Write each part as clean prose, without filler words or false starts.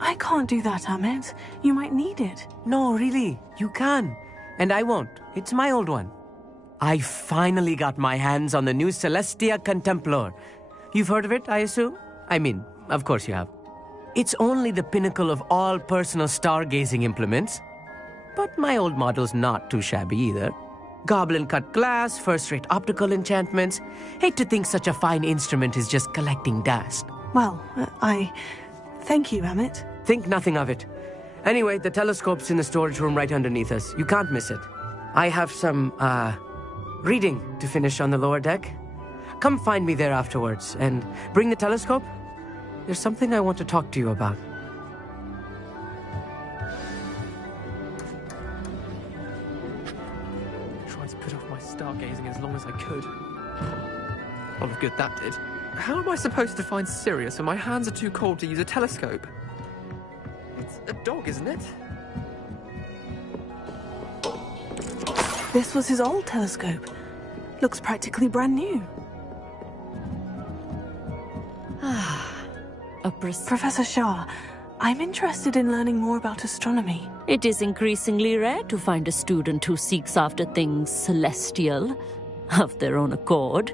I can't do that, Amit. You might need it. No, really, you can. And I won't. It's my old one. I finally got my hands on the new Celestia Contemplar. You've heard of it, I assume? I mean, of course you have. It's only the pinnacle of all personal stargazing implements. But my old model's not too shabby either. Goblin-cut glass, first-rate optical enchantments. Hate to think such a fine instrument is just collecting dust. Well, thank you, Amit. Think nothing of it. Anyway, the telescope's in the storage room right underneath us. You can't miss it. I have some, reading to finish on the lower deck. Come find me there afterwards, and bring the telescope. There's something I want to talk to you about. Tried to put off my stargazing as long as I could. A lot of good that did. How am I supposed to find Sirius when my hands are too cold to use a telescope? It's a dog, isn't it? This was his old telescope. Looks practically brand new. Professor Shah, I'm interested in learning more about astronomy. It is increasingly rare to find a student who seeks after things celestial, of their own accord.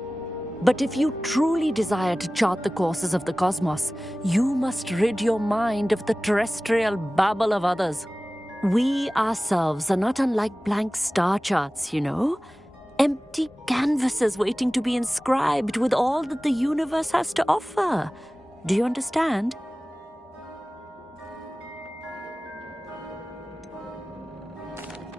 But if you truly desire to chart the courses of the cosmos, you must rid your mind of the terrestrial babble of others. We ourselves are not unlike blank star charts, you know. Empty canvases waiting to be inscribed with all that the universe has to offer. Do you understand?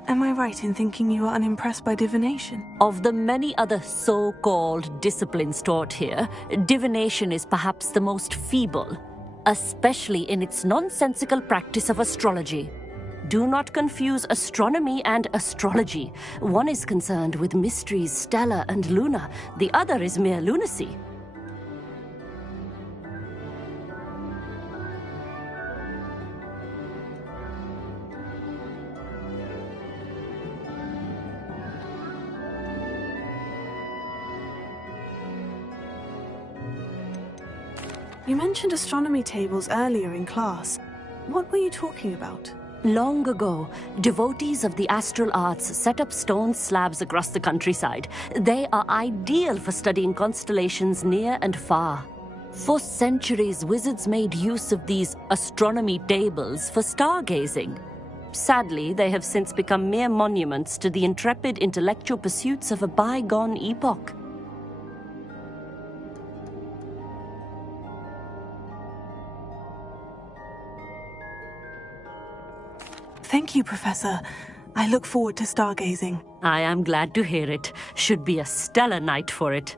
Am I right in thinking you are unimpressed by divination? Of the many other so-called disciplines taught here, divination is perhaps the most feeble, especially in its nonsensical practice of astrology. Do not confuse astronomy and astrology. One is concerned with mysteries stellar and lunar, the other is mere lunacy. You mentioned astronomy tables earlier in class. What were you talking about? Long ago, devotees of the astral arts set up stone slabs across the countryside. They are ideal for studying constellations near and far. For centuries, wizards made use of these astronomy tables for stargazing. Sadly, they have since become mere monuments to the intrepid intellectual pursuits of a bygone epoch. Thank you, Professor. I look forward to stargazing. I am glad to hear it. Should be a stellar night for it.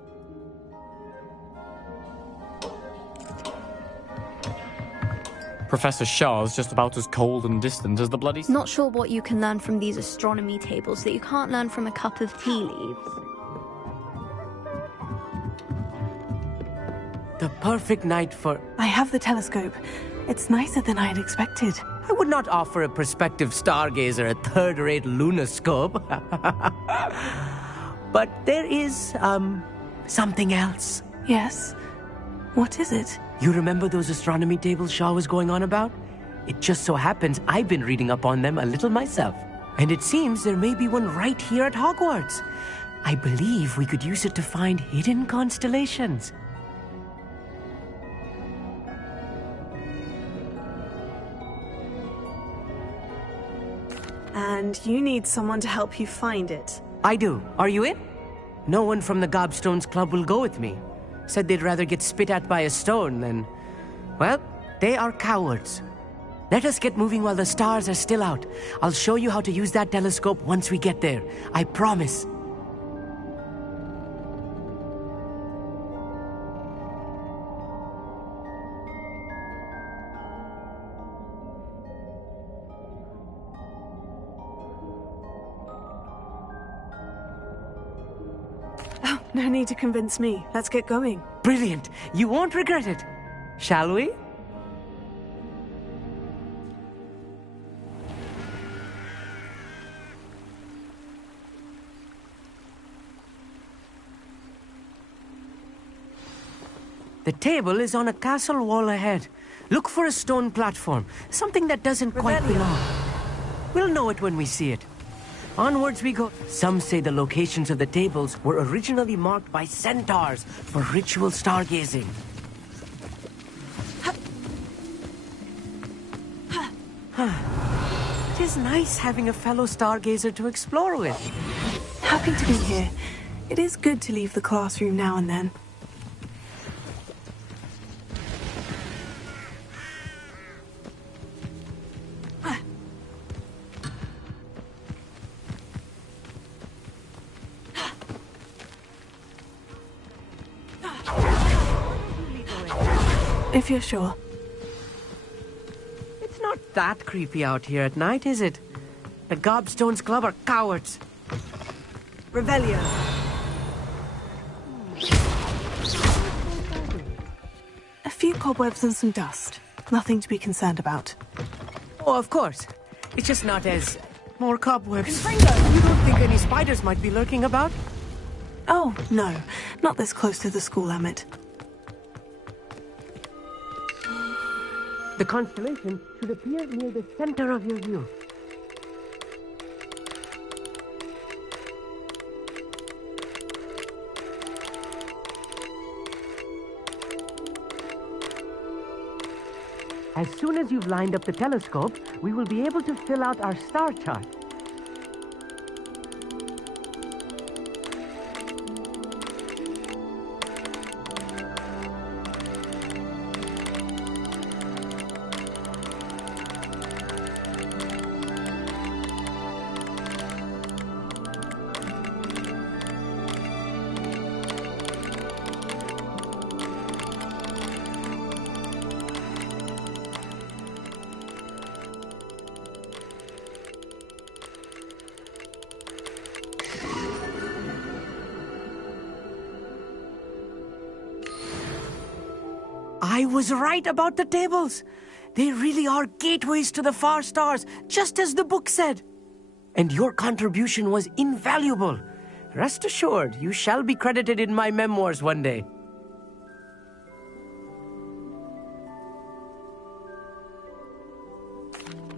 Professor Shah's just about as cold and distant as the bloody... Not sure what you can learn from these astronomy tables that you can't learn from a cup of tea leaves. The perfect night for... I have the telescope. It's nicer than I had expected. I would not offer a prospective stargazer a third-rate lunoscope. But there is, something else. Yes? What is it? You remember those astronomy tables Shaw was going on about? It just so happens I've been reading up on them a little myself. And it seems there may be one right here at Hogwarts. I believe we could use it to find hidden constellations. And you need someone to help you find it. I do. Are you in? No one from the Gobstones Club will go with me. Said they'd rather get spit at by a stone than... Well, they are cowards. Let us get moving while the stars are still out. I'll show you how to use that telescope once we get there. I promise. Oh, no need to convince me. Let's get going. Brilliant. You won't regret it. Shall we? The table is on a castle wall ahead. Look for a stone platform, something that doesn't quite belong. We'll know it when we see it. Onwards we go. Some say the locations of the tables were originally marked by centaurs for ritual stargazing. It is nice having a fellow stargazer to explore with. Happy to be here. It is good to leave the classroom now and then. If you're sure. It's not that creepy out here at night, is it? The Gobstones Club are cowards. Revelio. A few cobwebs and some dust. Nothing to be concerned about. Oh, of course. It's just not as... More cobwebs. You don't think any spiders might be lurking about? Oh, no. Not this close to the school, Emmett. The constellation should appear near the center of your view. As soon as you've lined up the telescope, we will be able to fill out our star chart. I was right about the tables. They really are gateways to the far stars, just as the book said. And your contribution was invaluable. Rest assured, you shall be credited in my memoirs one day.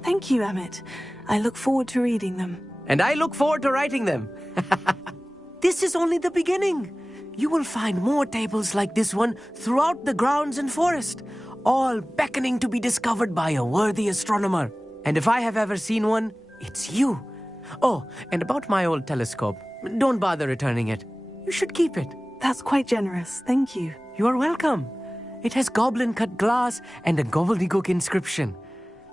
Thank you, Emmett. I look forward to reading them. And I look forward to writing them. This is only the beginning. You will find more tables like this one throughout the grounds and forest, all beckoning to be discovered by a worthy astronomer. And if I have ever seen one, it's you. Oh, and about my old telescope, don't bother returning it. You should keep it. That's quite generous. Thank you. You are welcome. It has goblin-cut glass and a gobbledygook inscription.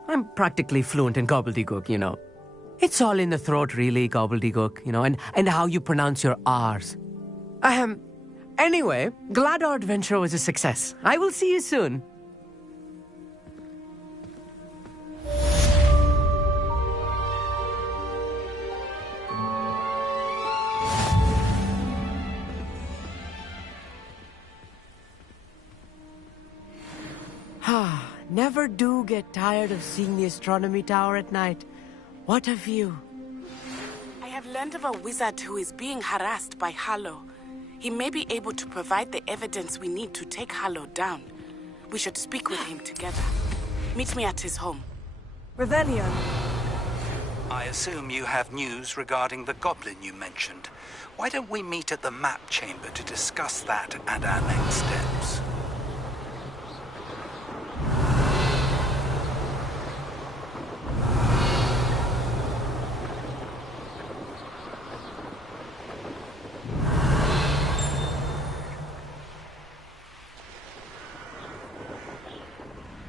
I'm practically fluent in gobbledygook, you know. It's all in the throat, really, gobbledygook, you know, and how you pronounce your R's. Anyway, glad our adventure was a success. I will see you soon. Never do get tired of seeing the astronomy tower at night. What a view. I have learned of a wizard who is being harassed by Harlow. He may be able to provide the evidence we need to take Harlow down. We should speak with him together. Meet me at his home. Revelio. I assume you have news regarding the goblin you mentioned. Why don't we meet at the map chamber to discuss that and our next steps?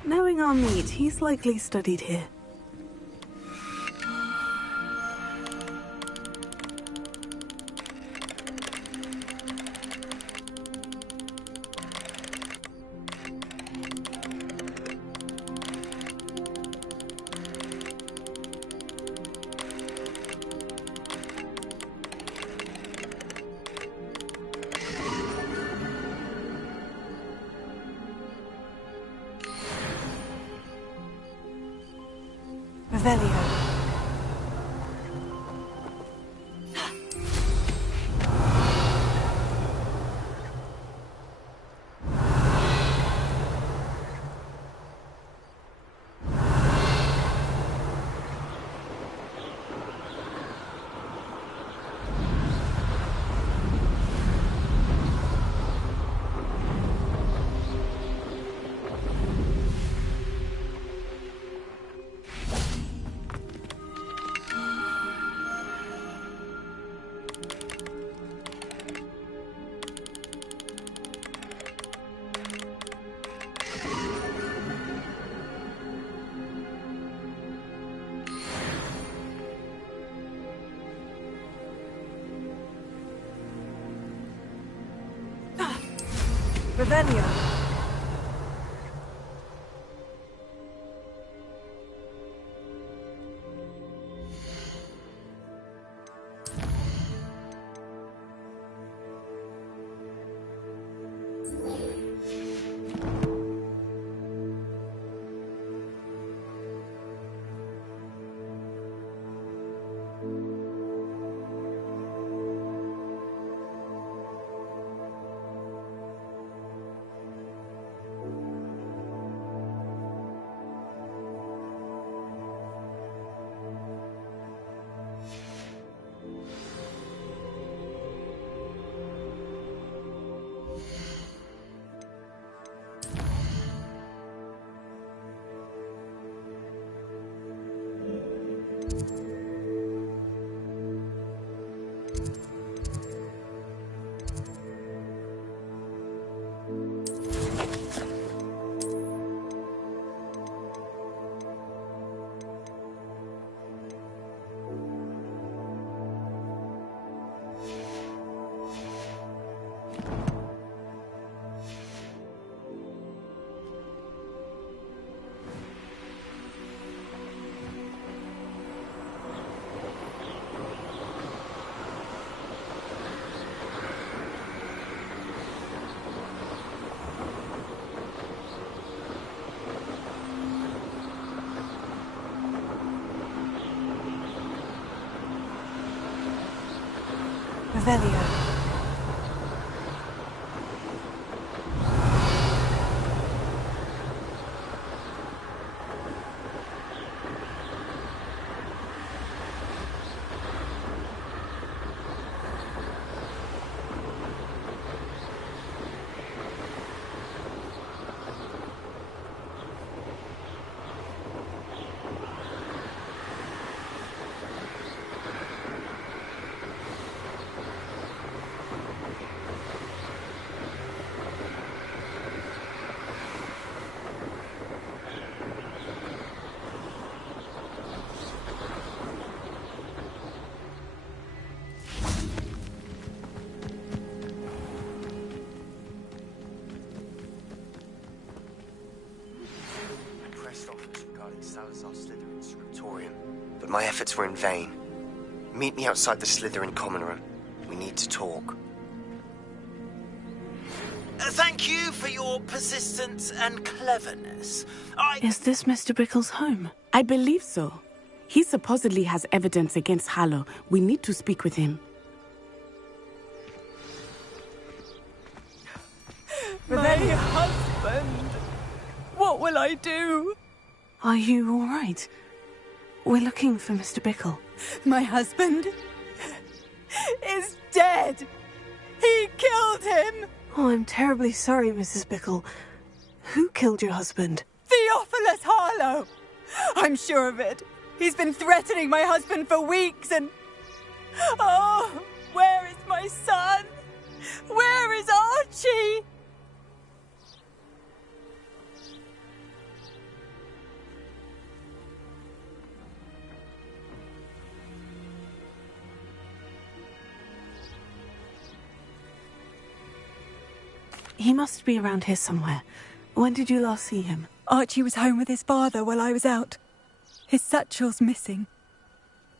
Knowing our meet, he's likely studied here. Revelio. Revelio. Revelio. But my efforts were in vain. Meet me outside the Slytherin common room. We need to talk. Thank you for your persistence and cleverness. Is this Mr. Brickle's home? I believe so. He supposedly has evidence against Harlow. We need to speak with him. My husband! What will I do? Are you all right? We're looking for Mr. Bickle. My husband is dead! He killed him! Oh, I'm terribly sorry, Mrs. Bickle. Who killed your husband? Theophilus Harlow! I'm sure of it. He's been threatening my husband for weeks and... Oh, where is my son? Where is Archie? He must be around here somewhere. When did you last see him? Archie was home with his father while I was out. His satchel's missing.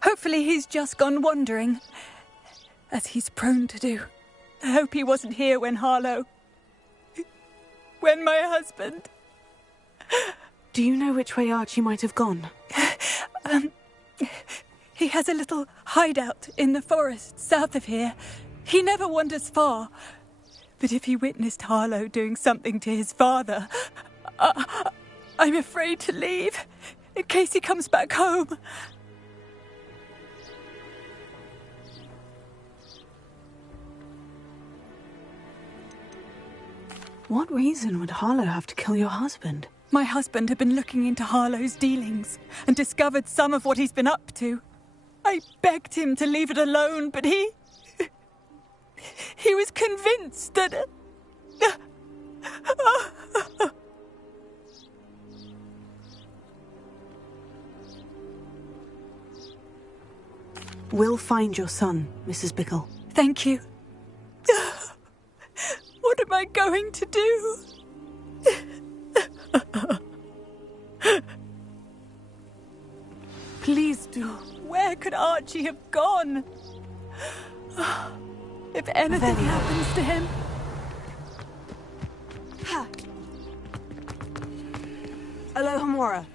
Hopefully he's just gone wandering, as he's prone to do. I hope he wasn't here when Harlow... when my husband... Do you know which way Archie might have gone? He has a little hideout in the forest south of here. He never wanders far. But if he witnessed Harlow doing something to his father, I'm afraid to leave, in case he comes back home. What reason would Harlow have to kill your husband? My husband had been looking into Harlow's dealings and discovered some of what he's been up to. I begged him to leave it alone, but he was convinced that... We'll find your son, Mrs. Bickle. Thank you. What am I going to do? Please do. Where could Archie have gone? If anything happens to him... Alohomora.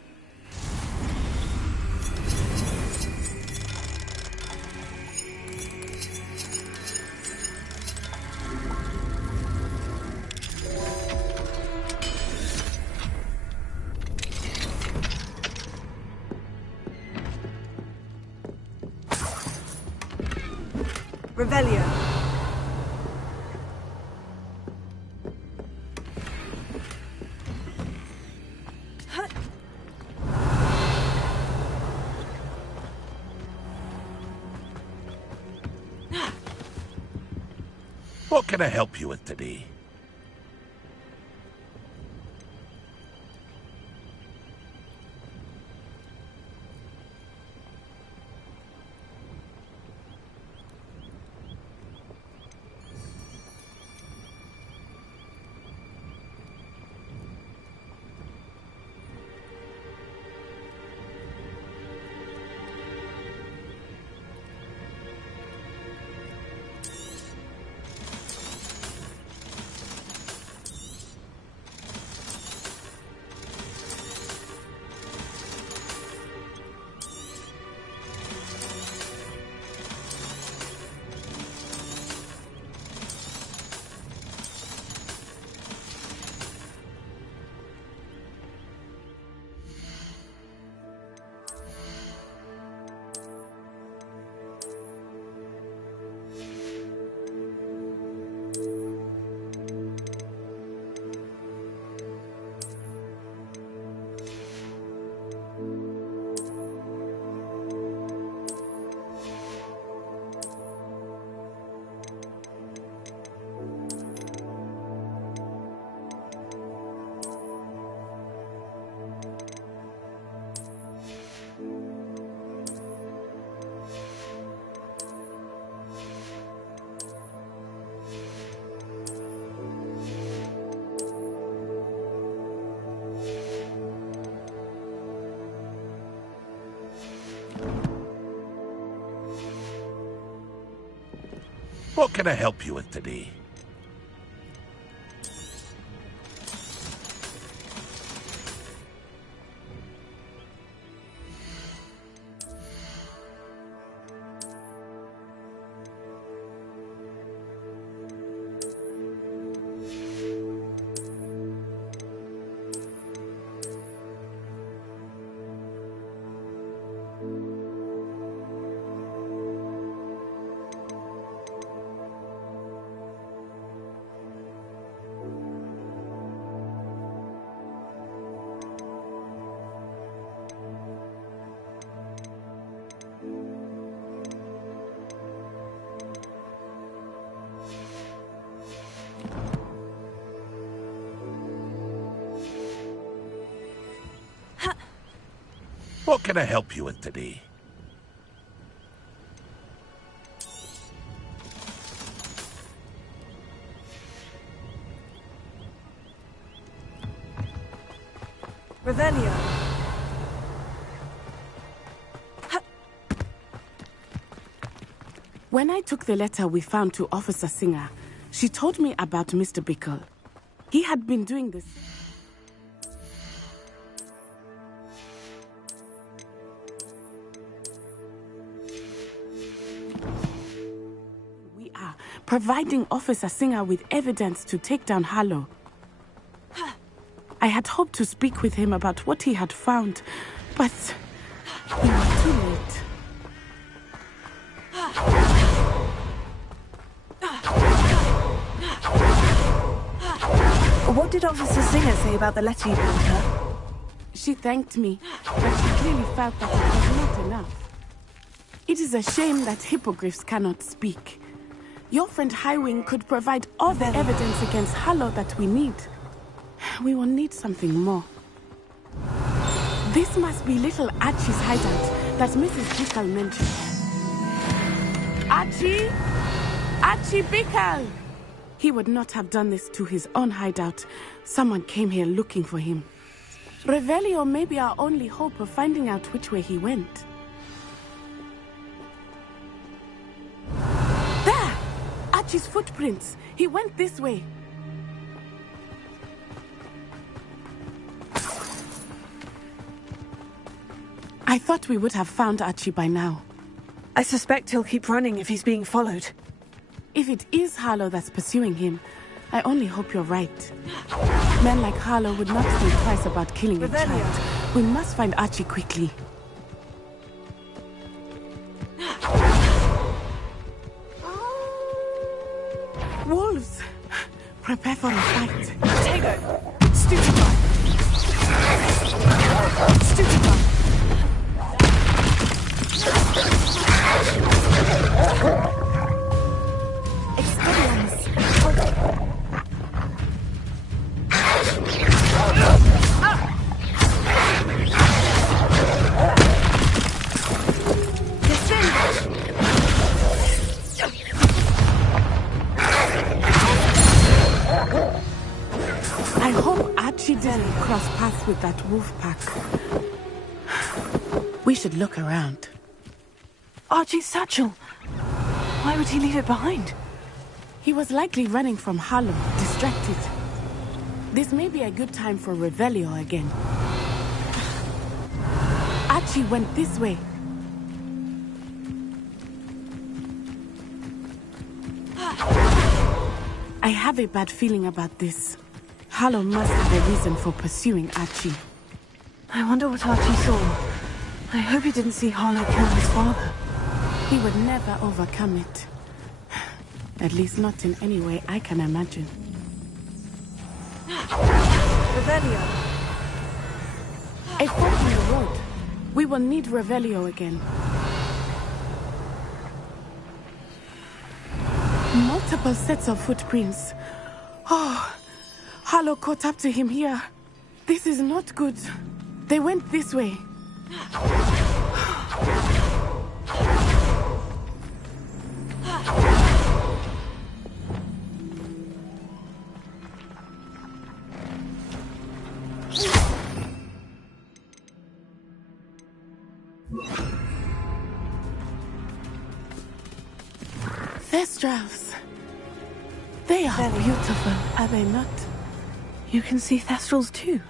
Revelio. What can I help you with today? What can I help you with today? What can I help you with today? Revelio. When I took the letter we found to Officer Singer, she told me about Mr. Bickle. He had been doing this. We are providing Officer Singer with evidence to take down Harlow. I had hoped to speak with him about what he had found, but we were too late. What did Officer Singer say about the letter you handed her? She thanked me, but she clearly felt that it was not enough. It is a shame that hippogriffs cannot speak. Your friend Highwing could provide all the evidence against Harlow that we need. We will need something more. This must be little Archie's hideout that Mrs. Bickle mentioned. Archie? Archie Bickle! He would not have done this to his own hideout. Someone came here looking for him. Revelio may be our only hope of finding out which way he went. Archie's footprints. He went this way. I thought we would have found Archie by now. I suspect he'll keep running if he's being followed. If it is Harlow that's pursuing him, I only hope you're right. Men like Harlow would not think twice about killing a child. We must find Archie quickly. Wolves! Prepare for a fight. Tago! Stupefy! Stupefy! Experience! I hope Archie didn't cross paths with that wolf pack. We should look around. Archie's satchel. Why would he leave it behind? He was likely running from Harlow, distracted. This may be a good time for Revelio again. Archie went this way. I have a bad feeling about this. Harlow must have a reason for pursuing Archie. I wonder what Archie saw. I hope he didn't see Harlow kill his father. He would never overcome it. At least not in any way I can imagine. Revelio. A fork in the road. We will need Revelio again. Multiple sets of footprints. Oh, Harlow caught up to him here. This is not good. They went this way. Thestrals. They are beautiful, are they not? You can see Thestrals too.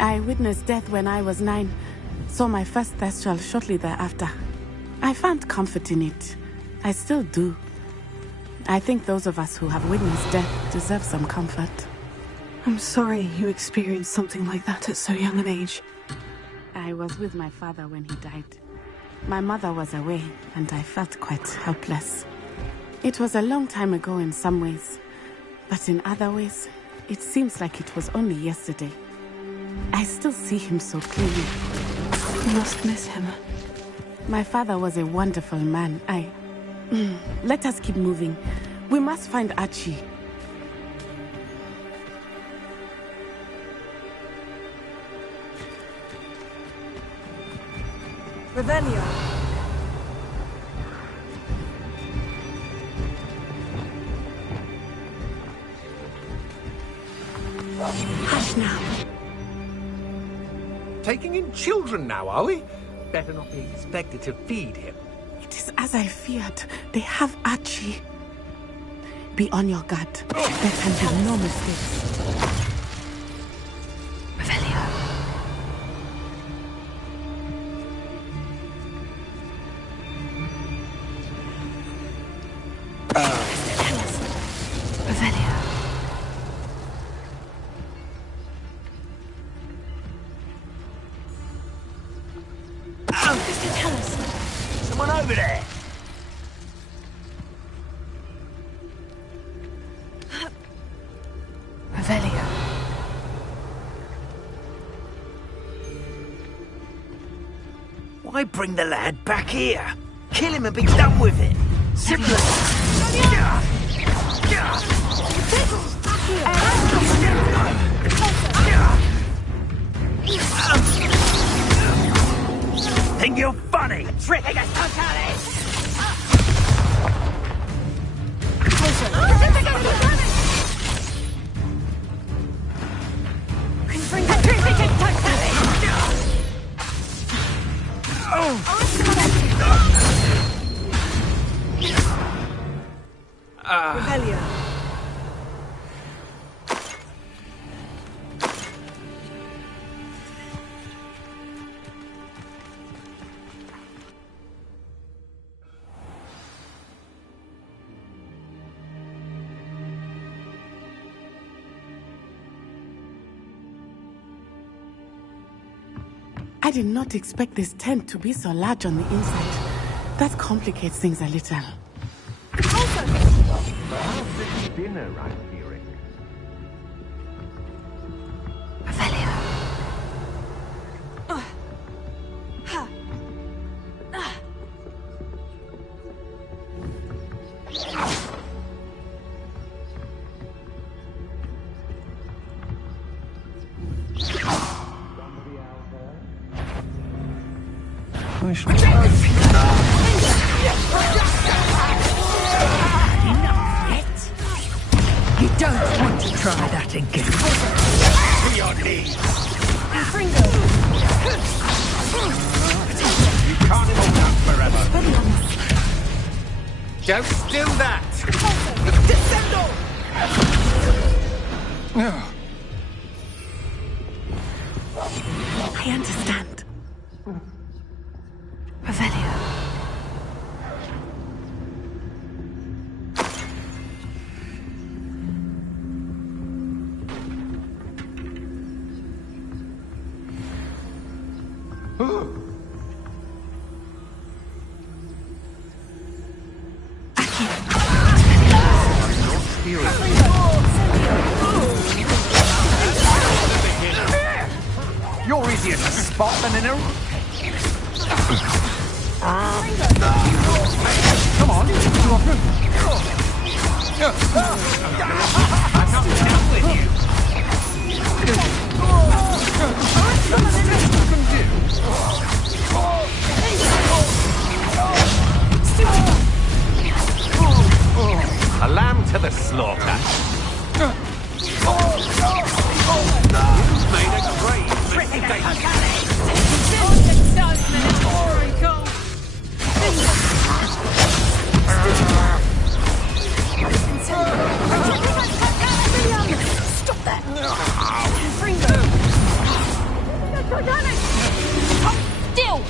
I witnessed death when I was 9. Saw my first Thestral shortly thereafter. I found comfort in it. I still do. I think those of us who have witnessed death deserve some comfort. I'm sorry you experienced something like that at so young an age. I was with my father when he died. My mother was away, and I felt quite helpless. It was a long time ago in some ways, but in other ways, it seems like it was only yesterday. I still see him so clearly. You must miss him. My father was a wonderful man. Let us keep moving. We must find Archie. Revelio. Hush now. Taking in children now, are we? Better not be expected to feed him. It is as I feared. They have Archie. Be on your guard. There can be no mistakes. Revelio. Revelio. Tell us. Someone over there. Revelio. Why bring the lad back here? Kill him and be done with it. Simple. Think you're funny? Tricking us totally. Revelio. I did not expect this tent to be so large on the inside. That complicates things a little. Dinner, I'm hearing. You don't want to try that again. To your knees! You can't hold that forever. Don't do that! I understand. Revelio. You're easier to spot than in a... Come on, I'm not down with you. A lamb to the slaughter. You've made a great mistake. Stop that! Still!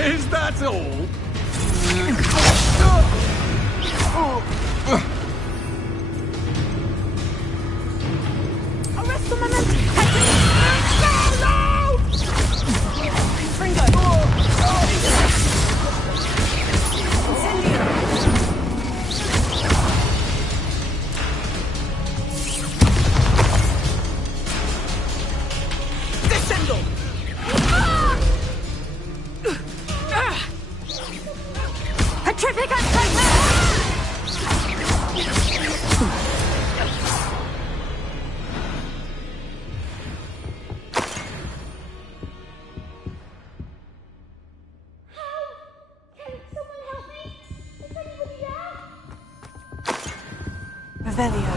Is that all? Arrest the momentum! Revelio.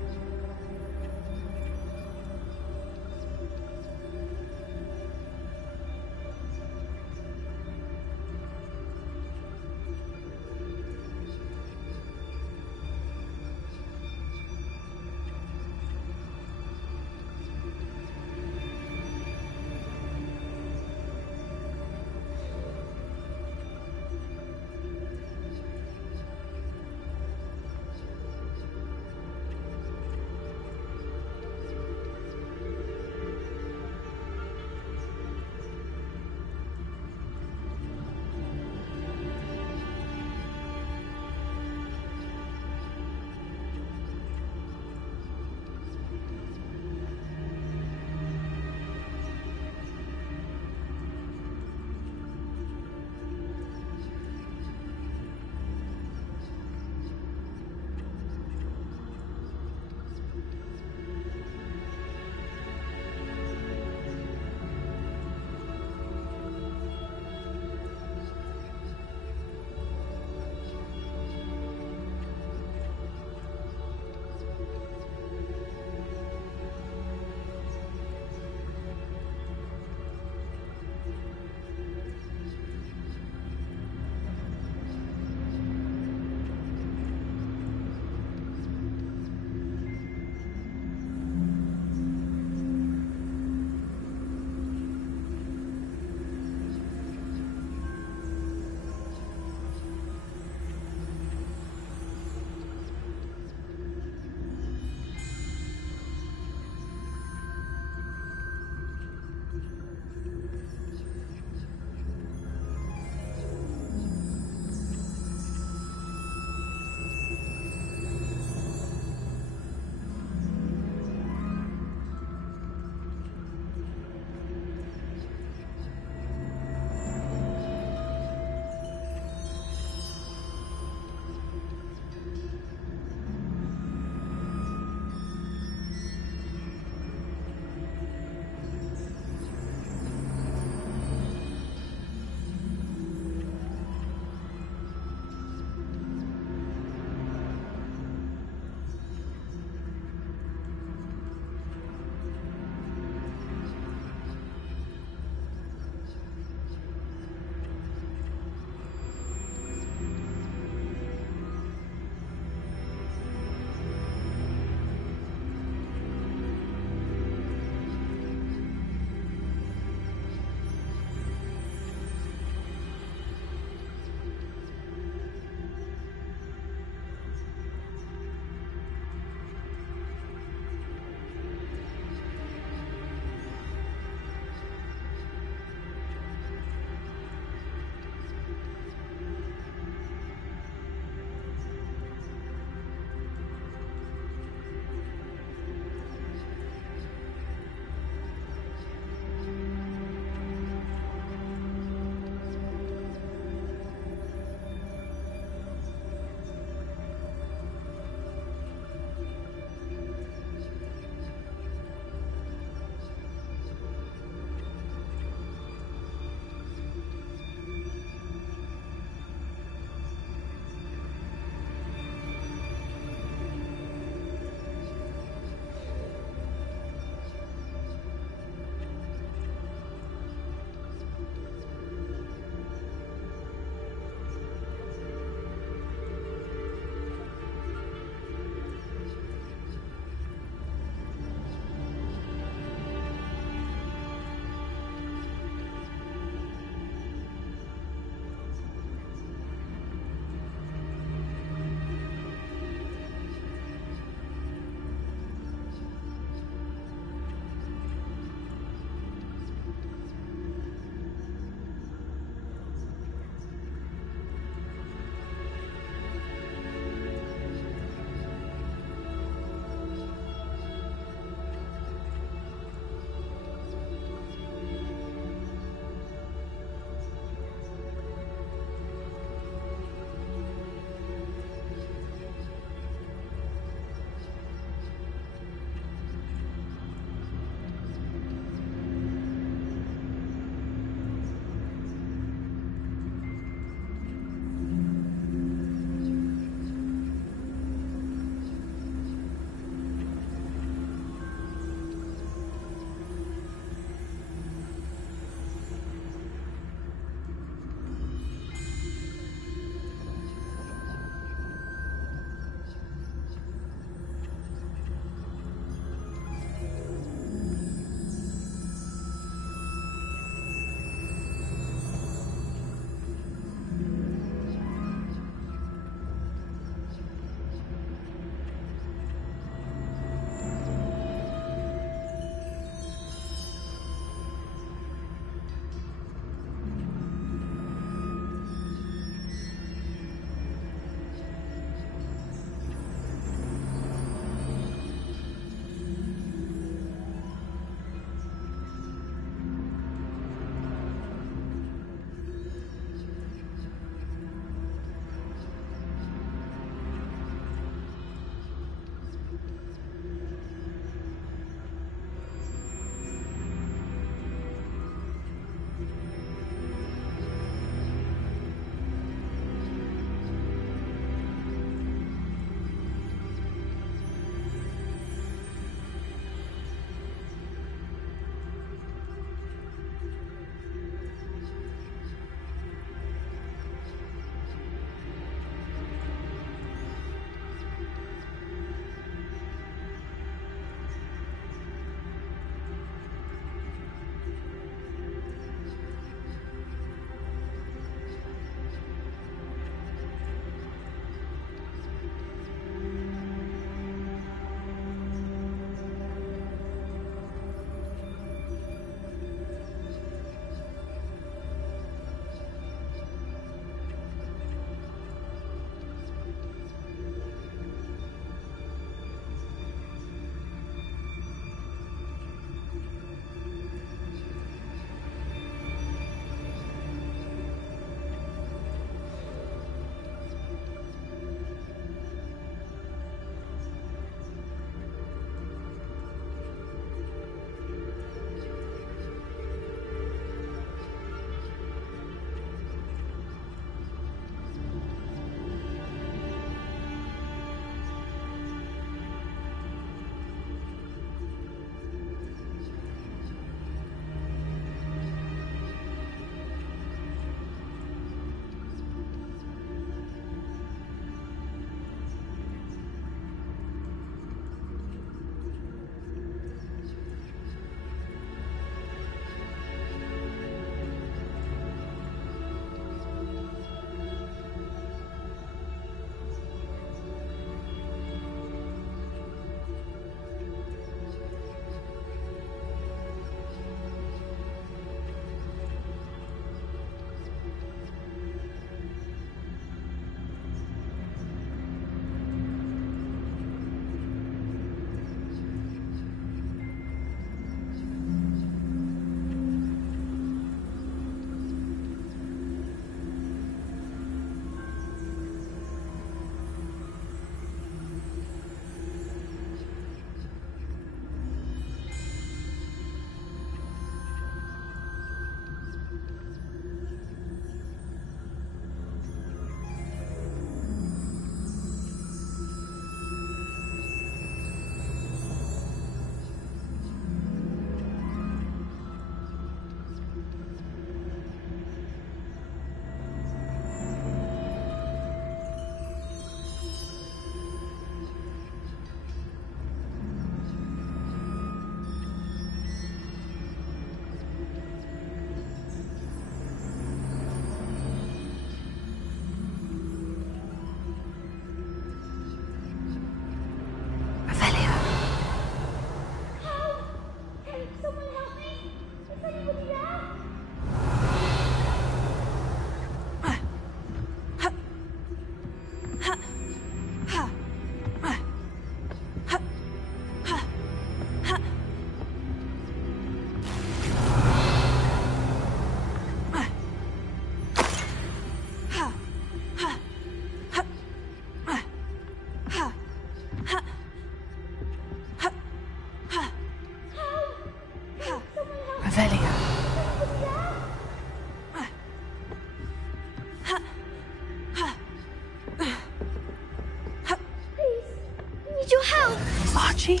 Archie?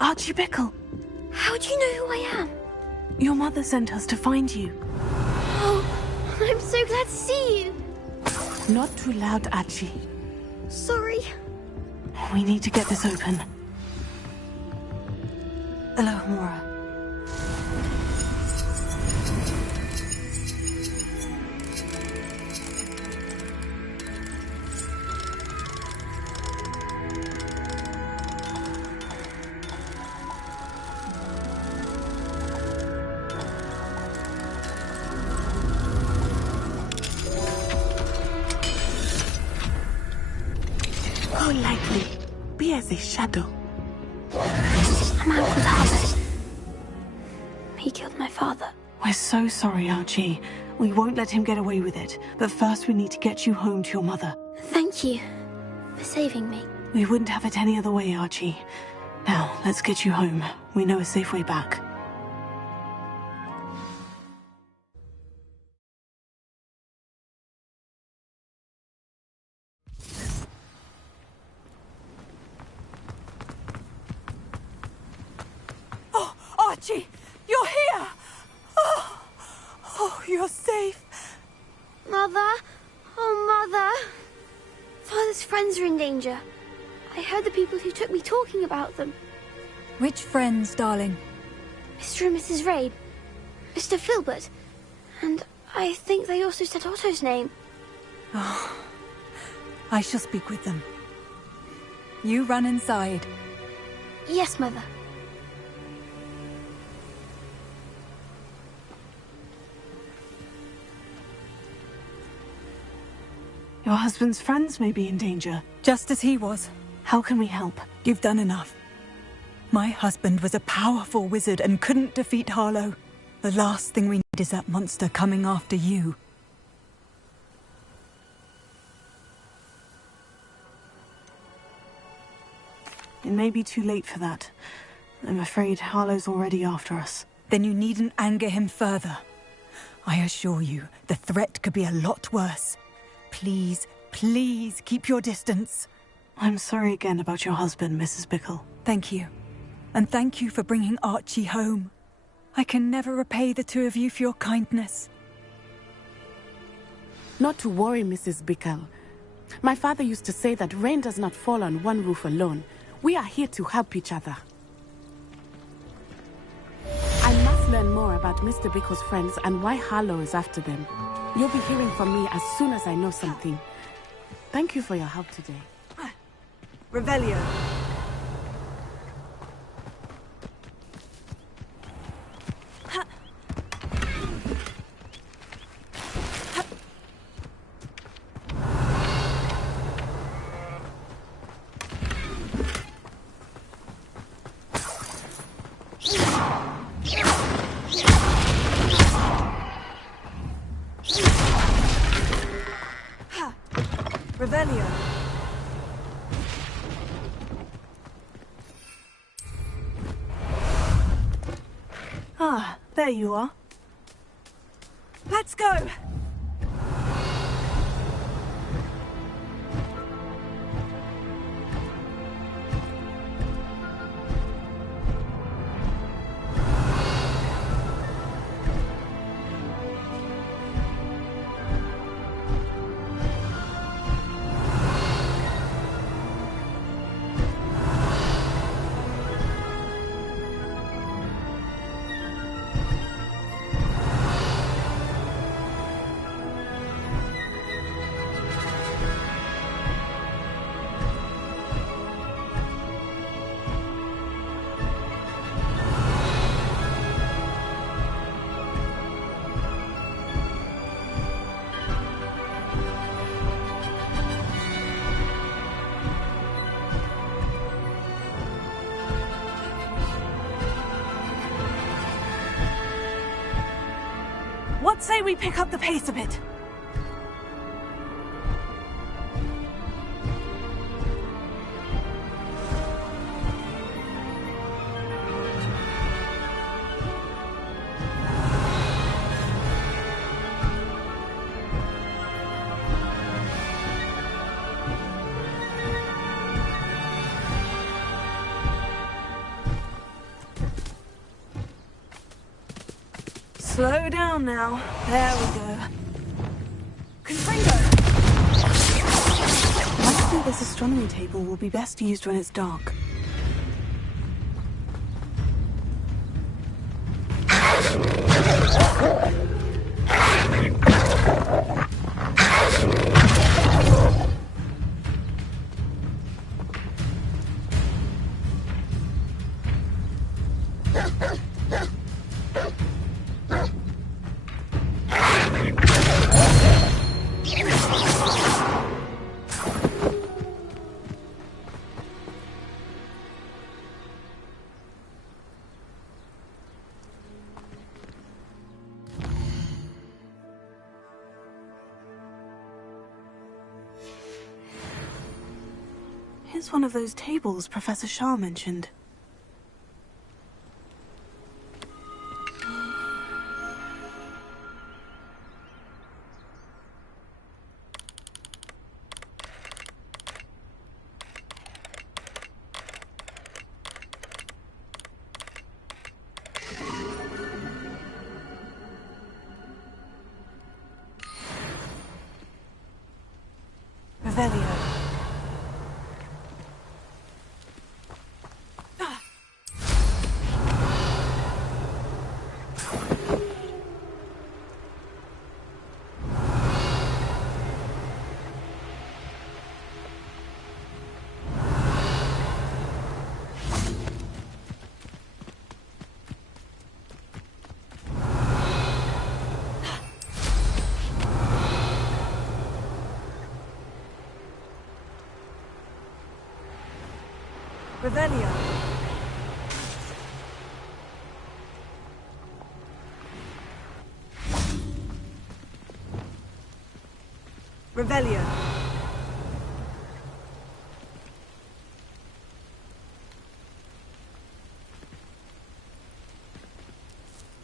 Archie Bickle. How do you know who I am? Your mother sent us to find you. Oh, I'm so glad to see you. Not too loud, Archie. Sorry. We need to get this open. Alohomora. Go lightly. Be as a shadow. A man called Harlow. He killed my father. We're so sorry, Archie. We won't let him get away with it. But first we need to get you home to your mother. Thank you for saving me. We wouldn't have it any other way, Archie. Now, let's get you home. We know a safe way back. Oh, Archie! You're here! Oh, you're safe. Mother? Oh, Mother. Father's friends are in danger. I heard the people who took me talking about them. Which friends, darling? Mr. and Mrs. Rabe. Mr. Filbert. And I think they also said Otto's name. Oh, I shall speak with them. You run inside. Yes, Mother. Your husband's friends may be in danger. Just as he was. How can we help? You've done enough. My husband was a powerful wizard and couldn't defeat Harlow. The last thing we need is that monster coming after you. It may be too late for that. I'm afraid Harlow's already after us. Then you needn't anger him further. I assure you, the threat could be a lot worse. Please, please keep your distance. I'm sorry again about your husband, Mrs. Bickle. Thank you. And thank you for bringing Archie home. I can never repay the two of you for your kindness. Not to worry, Mrs. Bickle. My father used to say that rain does not fall on one roof alone. We are here to help each other. I must learn more about Mr. Bickle's friends and why Harlow is after them. You'll be hearing from me as soon as I know something. Thank you for your help today. Revelio. Revelio. Ah, there you are. Let's go! What say we pick up the pace a bit? Slow down now. There we go. Confringo! I think this astronomy table will be best used when it's dark. Here's one of those tables Professor Shah mentioned. Revelio. Revelio. Revelio.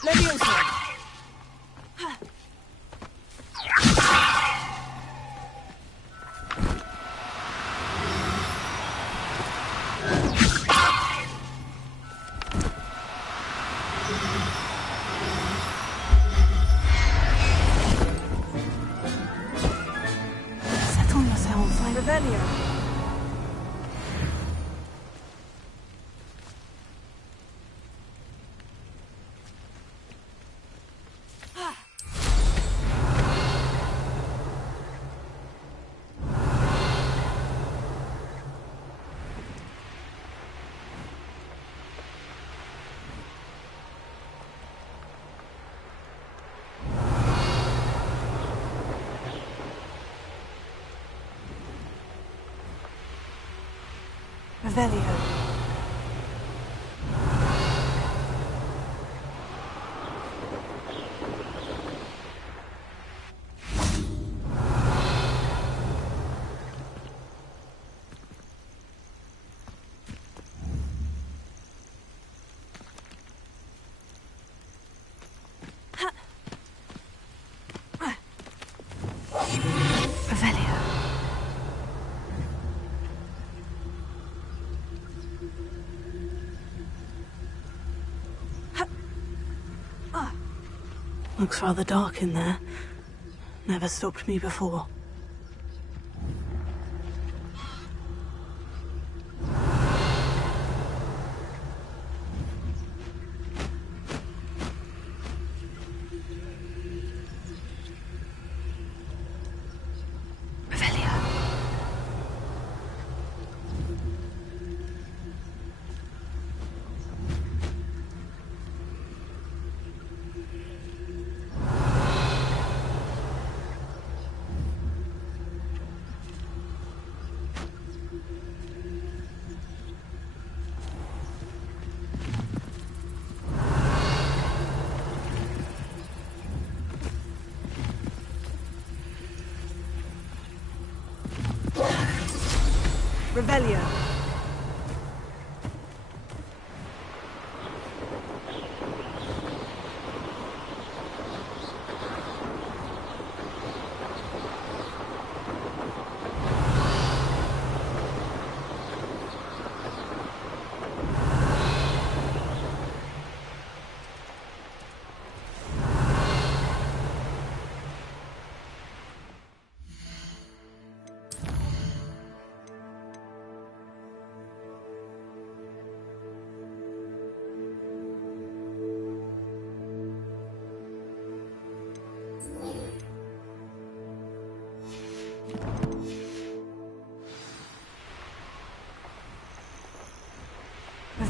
Leviosa. Settle yourself, Revelio. Revelio. Revelio. Looks rather dark in there. Never stopped me before. Revelio. Revelio.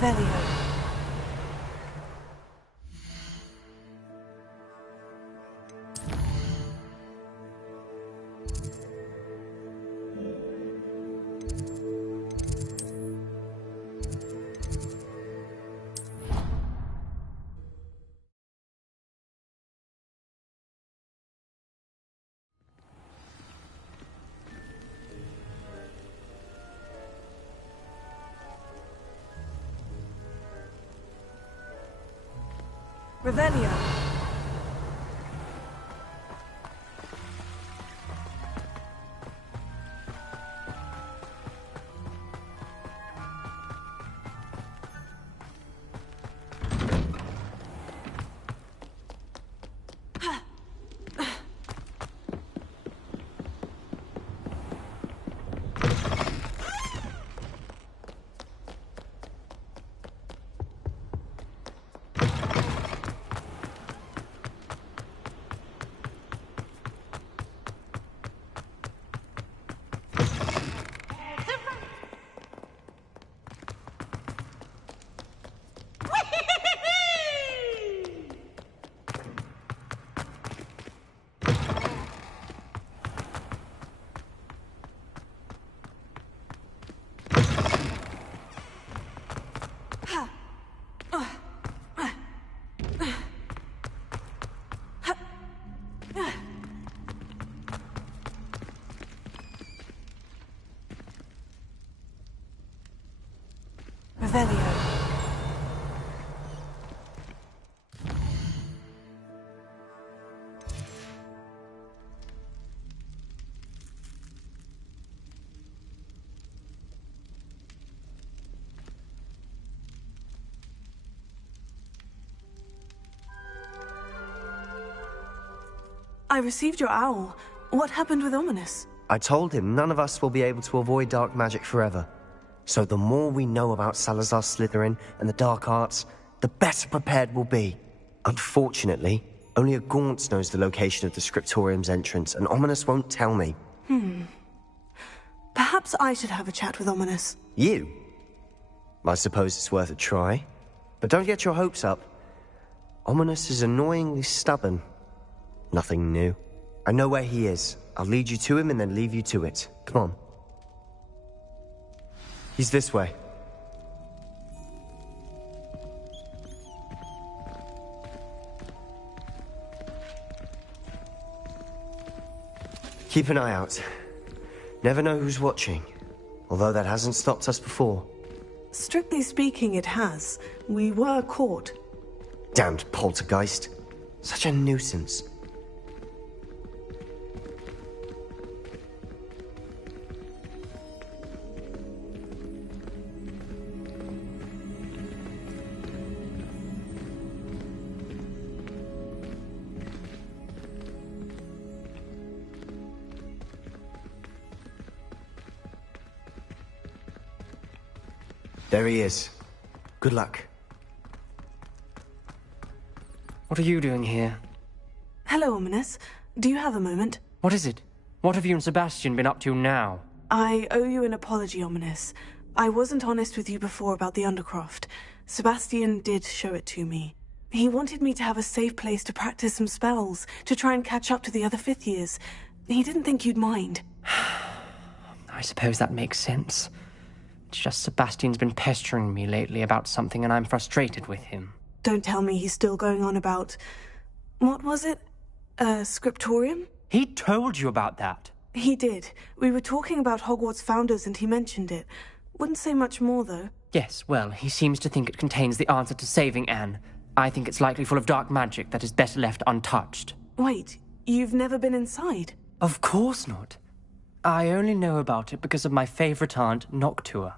Revelio. Revelio. Revelio. I received your owl. What happened with Ominous? I told him none of us will be able to avoid dark magic forever. So the more we know about Salazar Slytherin and the dark arts, the better prepared we'll be. Unfortunately, only a Gaunt knows the location of the Scriptorium's entrance, and Ominous won't tell me. Perhaps I should have a chat with Ominous. You? I suppose it's worth a try. But don't get your hopes up. Ominous is annoyingly stubborn. Nothing new. I know where he is. I'll lead you to him and then leave you to it. Come on. He's this way. Keep an eye out. Never know who's watching. Although that hasn't stopped us before. Strictly speaking, it has. We were caught. Damned poltergeist. Such a nuisance. There he is. Good luck. What are you doing here? Hello, Ominous. Do you have a moment? What is it? What have you and Sebastian been up to now? I owe you an apology, Ominous. I wasn't honest with you before about the Undercroft. Sebastian did show it to me. He wanted me to have a safe place to practice some spells, to try and catch up to the other fifth years. He didn't think you'd mind. I suppose that makes sense. It's just Sebastian's been pestering me lately about something and I'm frustrated with him. Don't tell me he's still going on about... What was it? Scriptorium? He told you about that? He did. We were talking about Hogwarts founders and he mentioned it. Wouldn't say much more, though. Yes, well, he seems to think it contains the answer to saving Anne. I think it's likely full of dark magic that is better left untouched. Wait, you've never been inside? Of course not. I only know about it because of my favorite aunt, Noctua.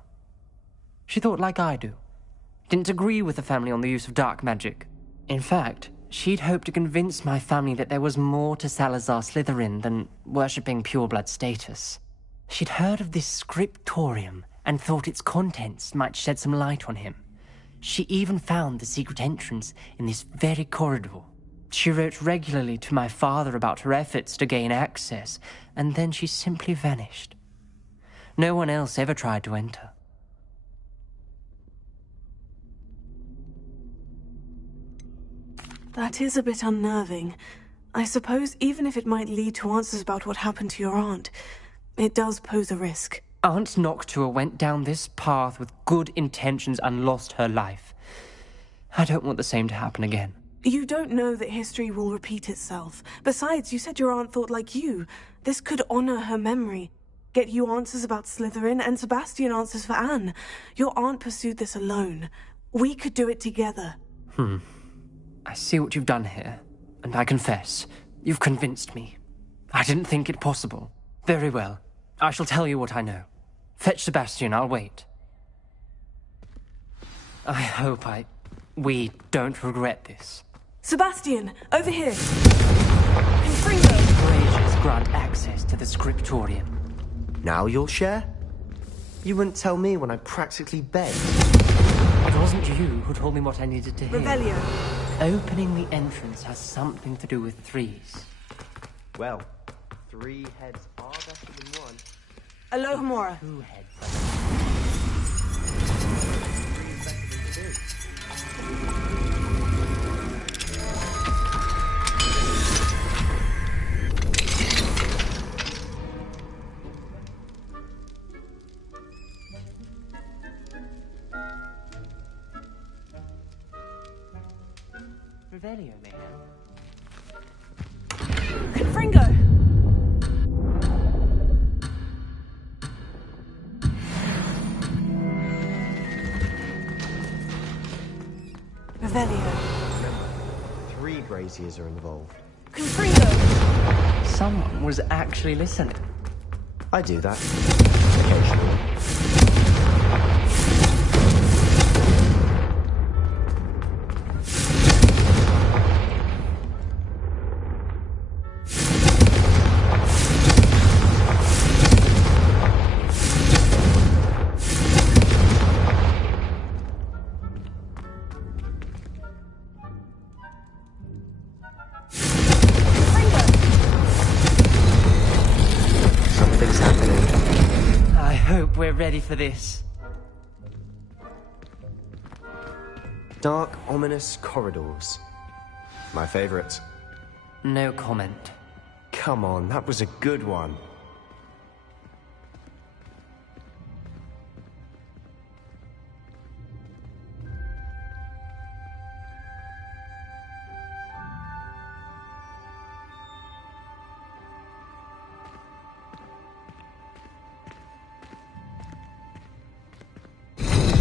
She thought like I do. Didn't agree with the family on the use of dark magic. In fact, she'd hoped to convince my family that there was more to Salazar Slytherin than worshipping pureblood status. She'd heard of this scriptorium and thought its contents might shed some light on him. She even found the secret entrance in this very corridor. She wrote regularly to my father about her efforts to gain access, and then she simply vanished. No one else ever tried to enter. That is a bit unnerving. I suppose even if it might lead to answers about what happened to your aunt, it does pose a risk. Aunt Noctua went down this path with good intentions and lost her life. I don't want the same to happen again. You don't know that history will repeat itself. Besides, you said your aunt thought like you. This could honor her memory. Get you answers about Slytherin, and Sebastian answers for Anne. Your aunt pursued this alone. We could do it together. I see what you've done here, and I confess, you've convinced me. I didn't think it possible. Very well. I shall tell you what I know. Fetch Sebastian, I'll wait. I hope we don't regret this. Sebastian, over here! Confringo! Courageous grant access to the scriptorium. Now you'll share? You wouldn't tell me when I practically begged. It wasn't you who told me what I needed to hear. Revelio. Opening the entrance has something to do with threes. Well, 3 heads are better than 1. Alohomora. 2 heads. 3 is better than 2. Revelio, mayhem. Confringo! Revelio. Remember, 3 braziers are involved. Confringo! Someone was actually listening. I do that. Occasionally. Something's happening. I hope we're ready for this. Dark, ominous corridors. My favorite. No comment. Come on, that was a good one.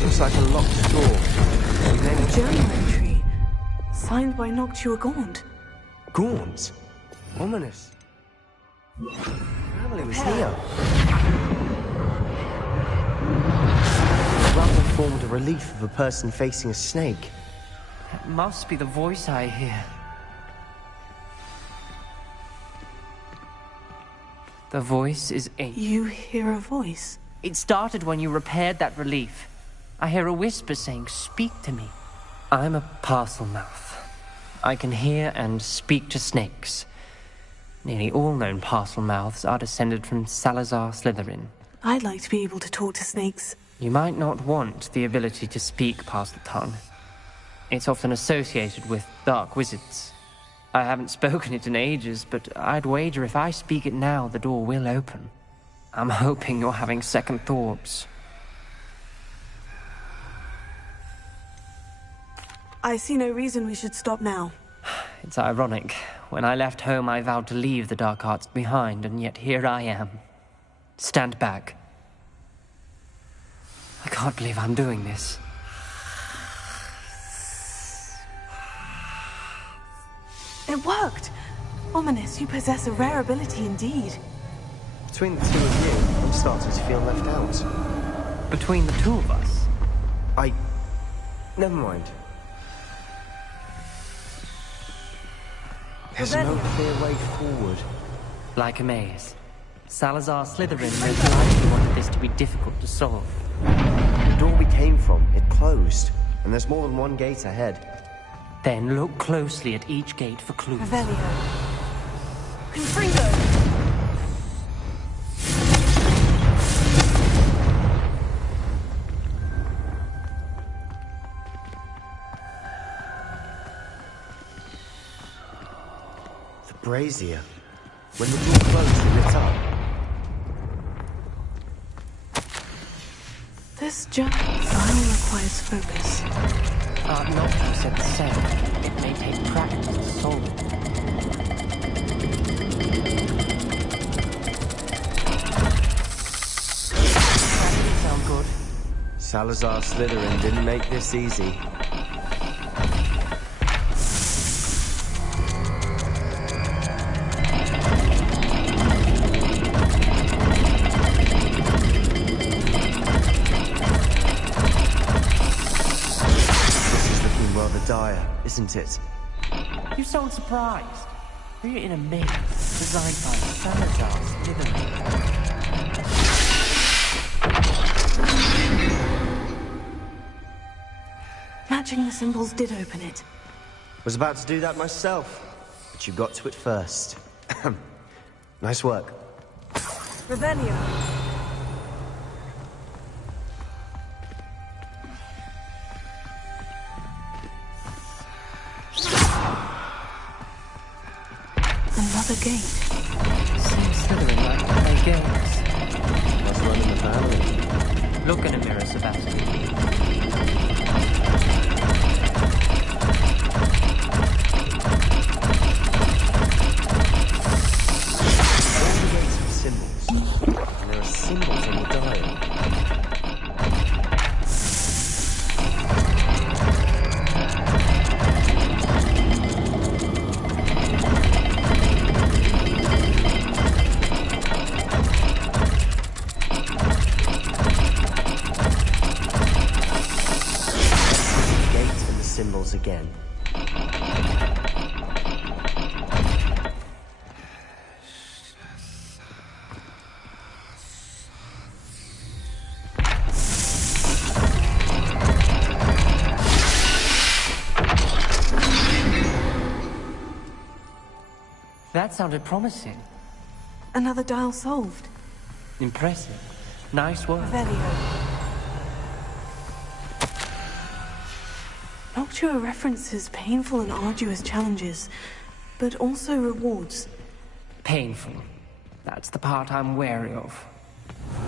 Looks like a locked door. Journal entry. Signed by Noctua Gaunt. Gaunt? Ominous. Family was here. Rather formed a relief of a person facing a snake. That must be the voice I hear. The voice is ink. You hear a voice? It started when you repaired that relief. I hear a whisper saying, "Speak to me." I'm a parcel mouth. I can hear and speak to snakes. Nearly all known parcel mouths are descended from Salazar Slytherin. I'd like to be able to talk to snakes. You might not want the ability to speak past the tongue. It's often associated with dark wizards. I haven't spoken it in ages, but I'd wager if I speak it now, the door will open. I'm hoping you're having second thoughts. I see no reason we should stop now. It's ironic. When I left home, I vowed to leave the dark arts behind, and yet here I am. Stand back. I can't believe I'm doing this. It worked! Ominous, you possess a rare ability indeed. Between the two of you, I'm starting to feel left out. Between the two of us? Never mind. There's no clear way forward. Like a maze. Salazar Slytherin most likely wanted this to be difficult to solve. The door we came from, it closed. And there's more than one gate ahead. Then look closely at each gate for clues. Revelio. Confringo! brazier. When the door closed and lit up. This dial requires focus. Noctua said the same. It may take practice to solve it. That didn't sound good. Salazar Slytherin didn't make this easy. Dire, isn't it? You sound surprised. We're in a maze designed by Salazar Slytherin. Matching the symbols did open it. Was about to do that myself, but you got to it first. Nice work. Revelio. Another gate. Seems Slytherin like to play games. Must run in the family. Look in a mirror, Sebastian. All the gates have symbols, and there are symbols on the dial. Again. That sounded promising. Another dial solved. Impressive. Nice work. Revelio. Noctua references painful and arduous challenges, but also rewards. Painful. That's the part I'm wary of.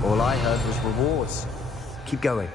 All I heard was rewards. Keep going.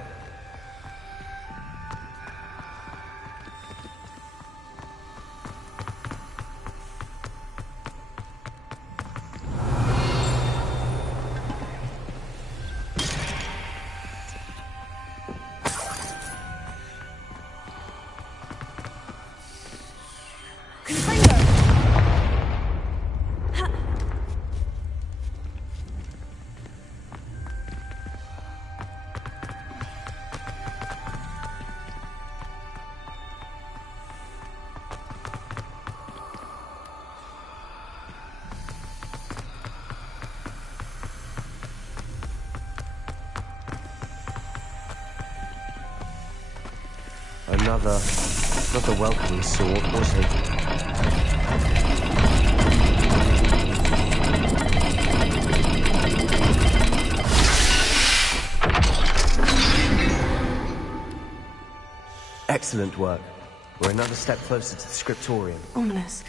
Another welcoming sword, wasn't it? Excellent work. We're another step closer to the scriptorium. Ominous.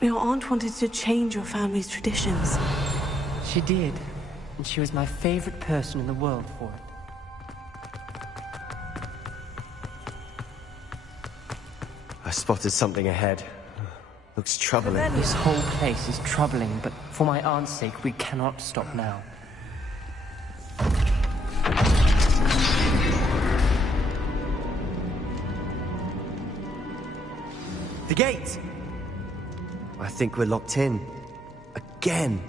Your aunt wanted to change your family's traditions. She did. And she was my favorite person in the world for it. I spotted something ahead. Looks troubling. This whole place is troubling, but for my aunt's sake, we cannot stop now. The gate! I think we're locked in. Again.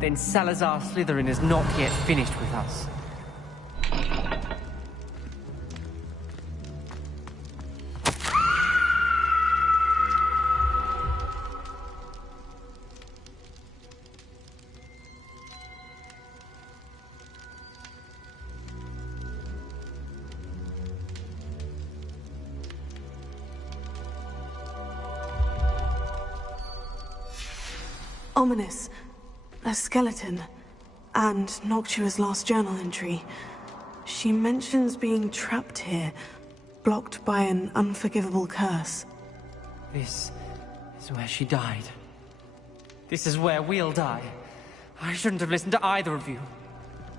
Then Salazar Slytherin is not yet finished with us. Ominous. A skeleton. And Noctua's last journal entry. She mentions being trapped here, blocked by an unforgivable curse. This is where she died. This is where we'll die. I shouldn't have listened to either of you.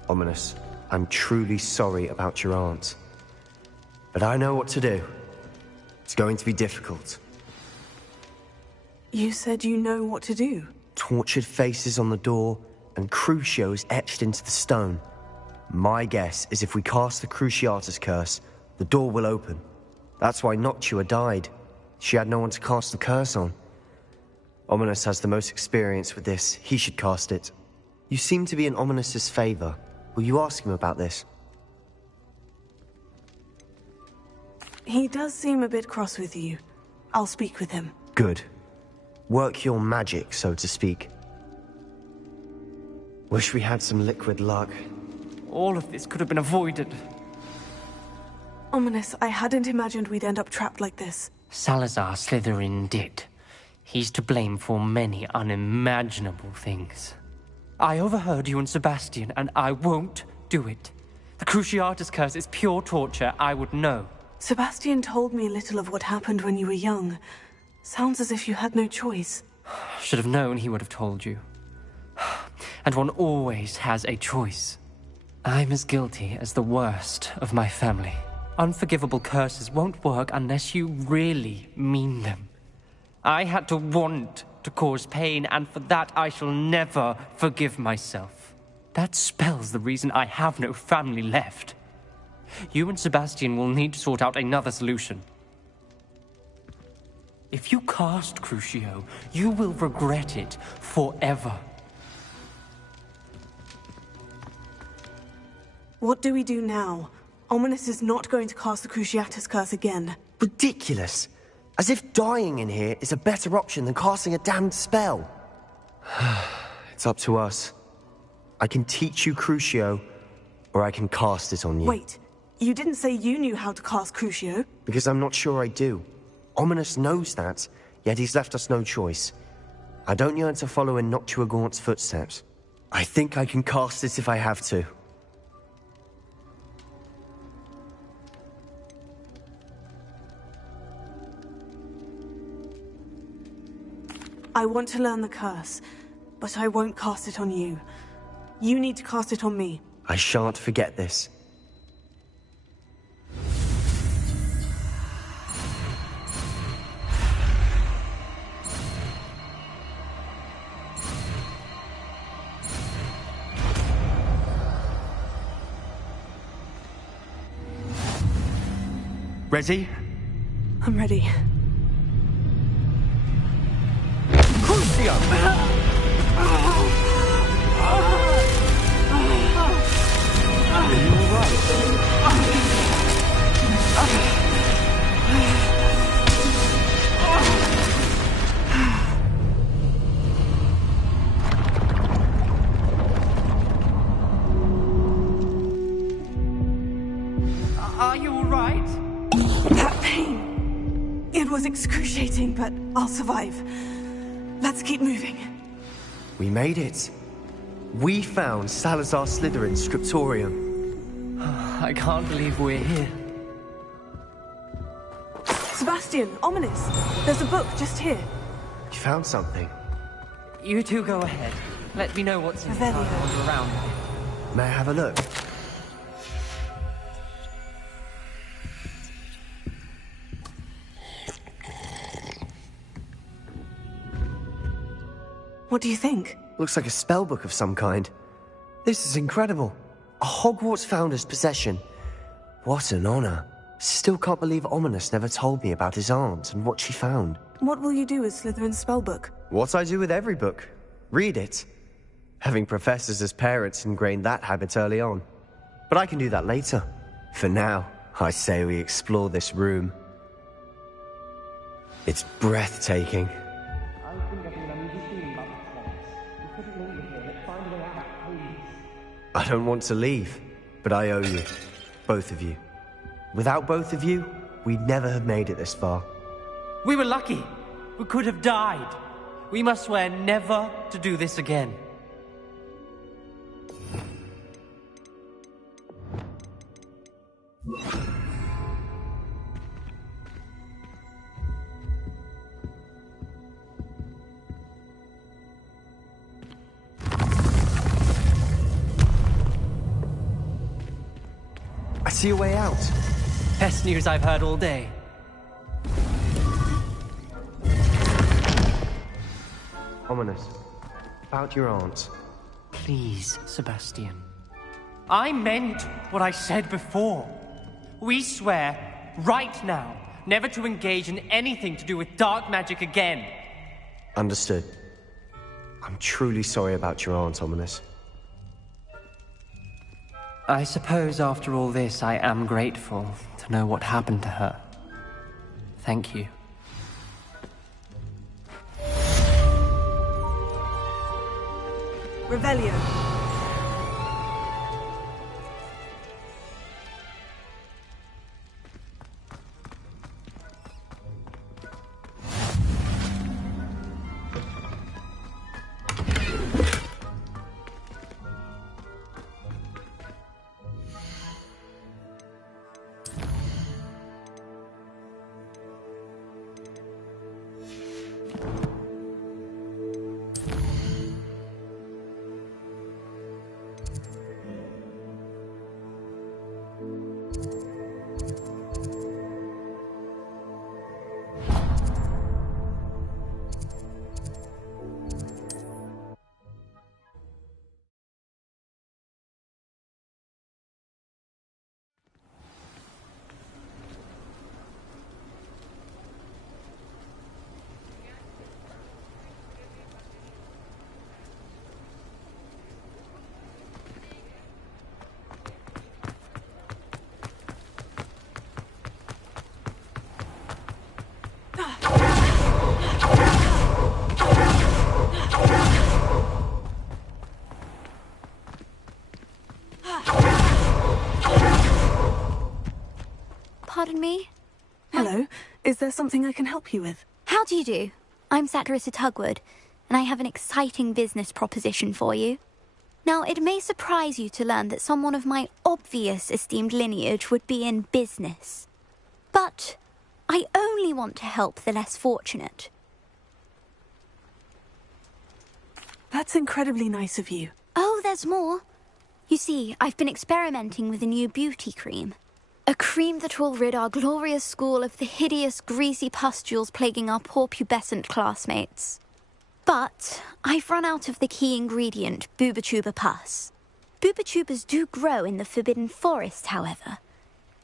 Ominous, I'm truly sorry about your aunt. But I know what to do. It's going to be difficult. You said you know what to do. Tortured faces on the door and Crucios etched into the stone. My guess is if we cast the Cruciatus curse, the door will open. That's why Noctua died. She had no one to cast the curse on. Ominous has the most experience with this. He should cast it. You seem to be in Ominous's favor. Will you ask him about this? He does seem a bit cross with you. I'll speak with him. Good. Work your magic, so to speak. Wish we had some liquid luck. All of this could have been avoided. Ominous, I hadn't imagined we'd end up trapped like this. Salazar Slytherin did. He's to blame for many unimaginable things. I overheard you and Sebastian, and I won't do it. The Cruciatus curse is pure torture, I would know. Sebastian told me a little of what happened when you were young. Sounds as if you had no choice. Should have known he would have told you. And one always has a choice. I'm as guilty as the worst of my family. Unforgivable curses won't work unless you really mean them. I had to want to cause pain, and for that I shall never forgive myself. That spells the reason I have no family left. You and Sebastian will need to sort out another solution. If you cast Crucio, you will regret it forever. What do we do now? Ominous is not going to cast the Cruciatus curse again. Ridiculous! As if dying in here is a better option than casting a damned spell. It's up to us. I can teach you Crucio, or I can cast it on you. Wait, you didn't say you knew how to cast Crucio? Because I'm not sure I do. Ominous knows that, yet he's left us no choice. I don't yearn to follow in Noctua Gaunt's footsteps. I think I can cast it if I have to. I want to learn the curse, but I won't cast it on you. You need to cast it on me. I shan't forget this. Ready? I'm ready. Crucio! Are you Are you all right? That pain. It was excruciating, but I'll survive. Let's keep moving. We made it. We found Salazar Slytherin's scriptorium. I can't believe we're here. Sebastian, Ominous, there's a book just here. You found something? You two go ahead. Let me know what's in the Revelio. wander around. May I have a look? What do you think? Looks like a spellbook of some kind. This is incredible. A Hogwarts founder's possession. What an honor. Still can't believe Ominous never told me about his aunt and what she found. What will you do with Slytherin's spellbook? What I do with every book. Read it. Having professors as parents ingrained that habit early on. But I can do that later. For now, I say we explore this room. It's breathtaking. I don't want to leave, but I owe you. Both of you. Without both of you, we'd never have made it this far. We were lucky. We could have died. We must swear never to do this again. see a way out. Best news I've heard all day. Ominous. About your aunt. Please, Sebastian. I meant what I said before. We swear, right now, never to engage in anything to do with dark magic again. Understood. I'm truly sorry about your aunt, Ominous. I suppose after all this, I am grateful to know what happened to her. Thank you. Revelio. Pardon me? Hello. Is there something I can help you with? How do you do? I'm Satirissa Tugwood, and I have an exciting business proposition for you. Now, it may surprise you to learn that someone of my obvious esteemed lineage would be in business. But I only want to help the less fortunate. That's incredibly nice of you. Oh, there's more. You see, I've been experimenting with a new beauty cream. A cream that will rid our glorious school of the hideous, greasy pustules plaguing our poor pubescent classmates. But I've run out of the key ingredient, Booba-Tuba pus. Booba-Tubas do grow in the Forbidden Forest, however.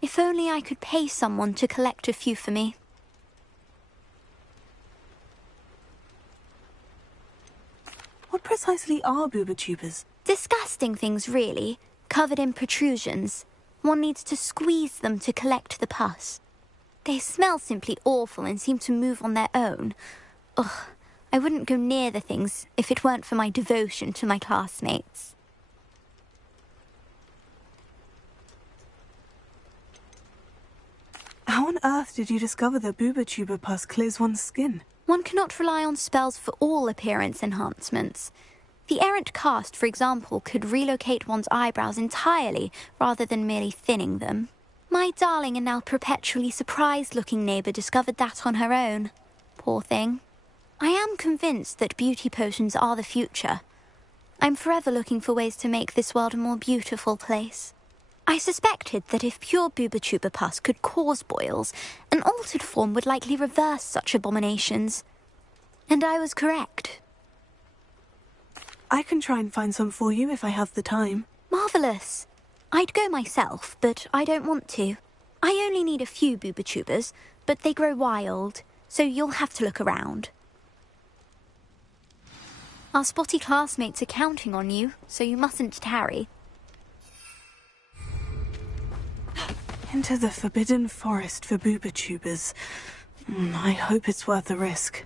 If only I could pay someone to collect a few for me. What precisely are Booba-Tubas? Disgusting things, really, covered in protrusions. One needs to squeeze them to collect the pus. They smell simply awful and seem to move on their own. Ugh, I wouldn't go near the things if it weren't for my devotion to my classmates. How on earth did you discover that Booba-Tuba pus clears one's skin? One cannot rely on spells for all appearance enhancements. The errant cast, for example, could relocate one's eyebrows entirely rather than merely thinning them. My darling and now perpetually surprised-looking neighbour discovered that on her own. Poor thing. I am convinced that beauty potions are the future. I'm forever looking for ways to make this world a more beautiful place. I suspected that if pure Booba-Tuba pus could cause boils, an altered form would likely reverse such abominations. And I was correct. I can try and find some for you if I have the time. Marvellous. I'd go myself, but I don't want to. I only need a few Booba-Tubas, but they grow wild, so you'll have to look around. Our spotty classmates are counting on you, so you mustn't tarry. Into the Forbidden Forest for Booba-Tubas. I hope it's worth the risk.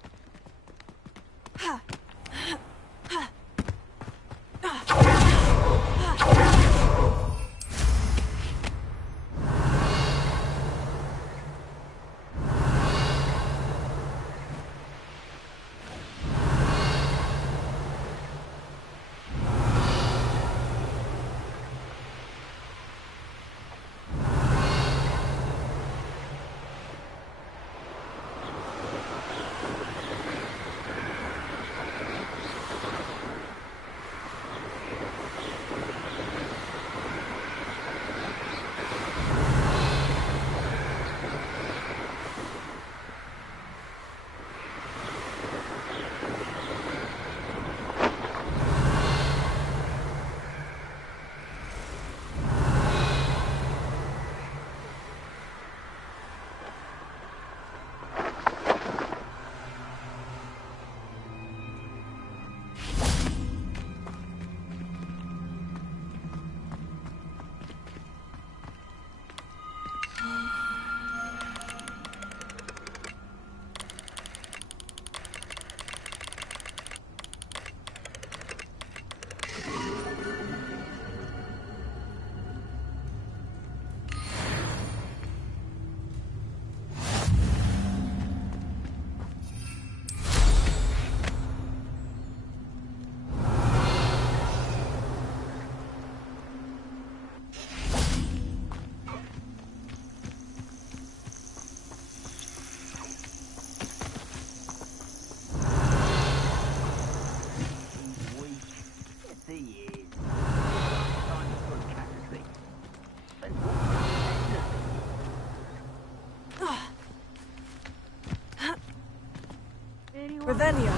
Revelio.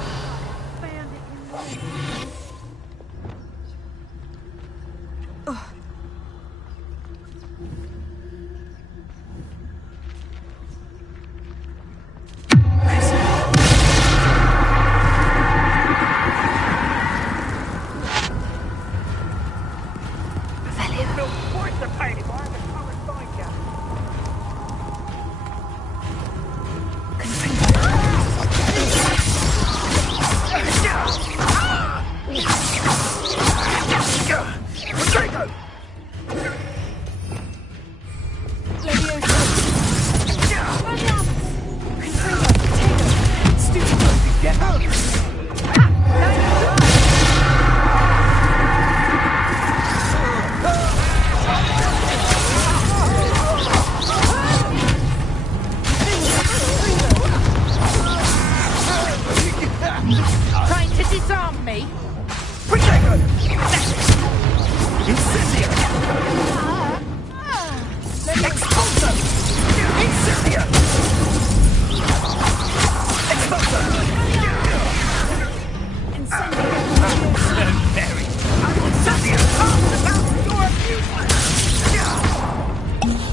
Trying to disarm me?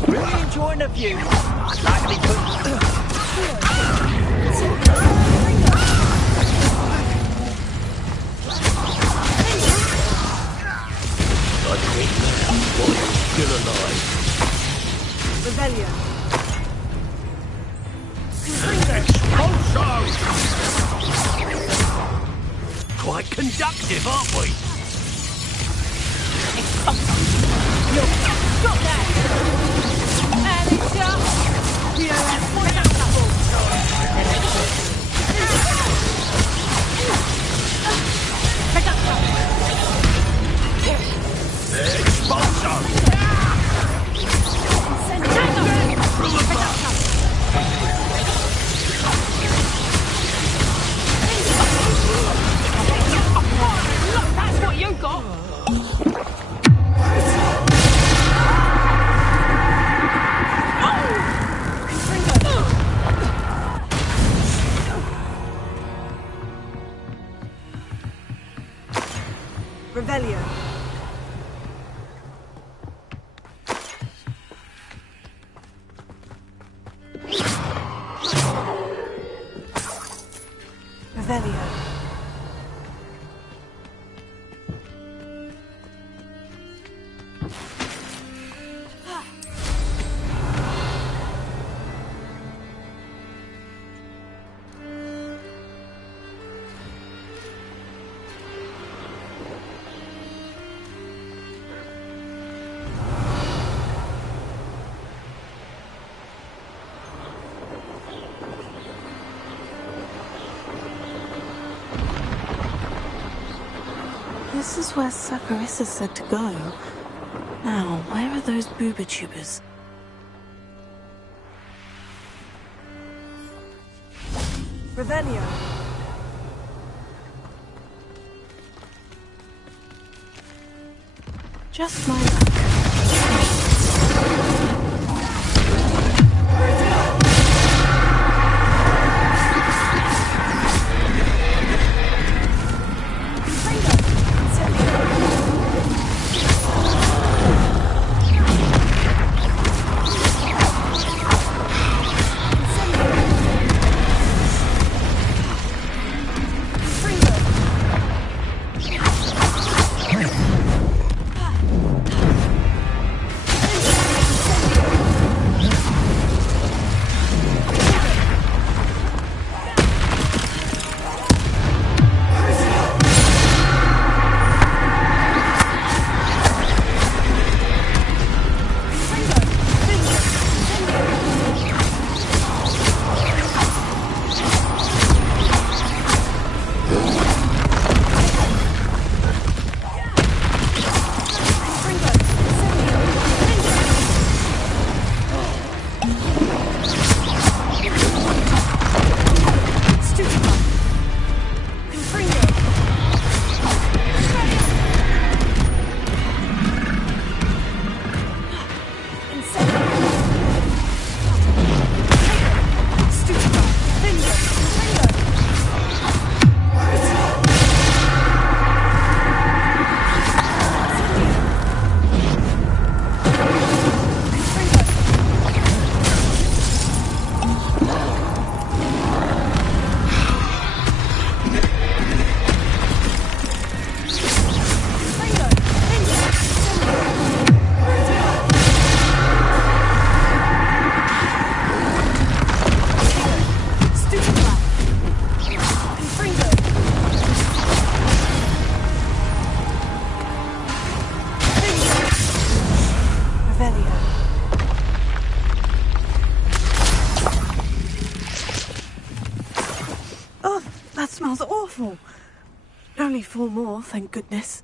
Really enjoying the view. Likely Still alive. Revelio. Quite conductive, aren't we? Stop that! And it's that's what you got! Revelio. Revelio. This is where Saccharissa said to go. Now, where are those booba tubers? Revelio. Just my luck. careful. Only 4 more, thank goodness.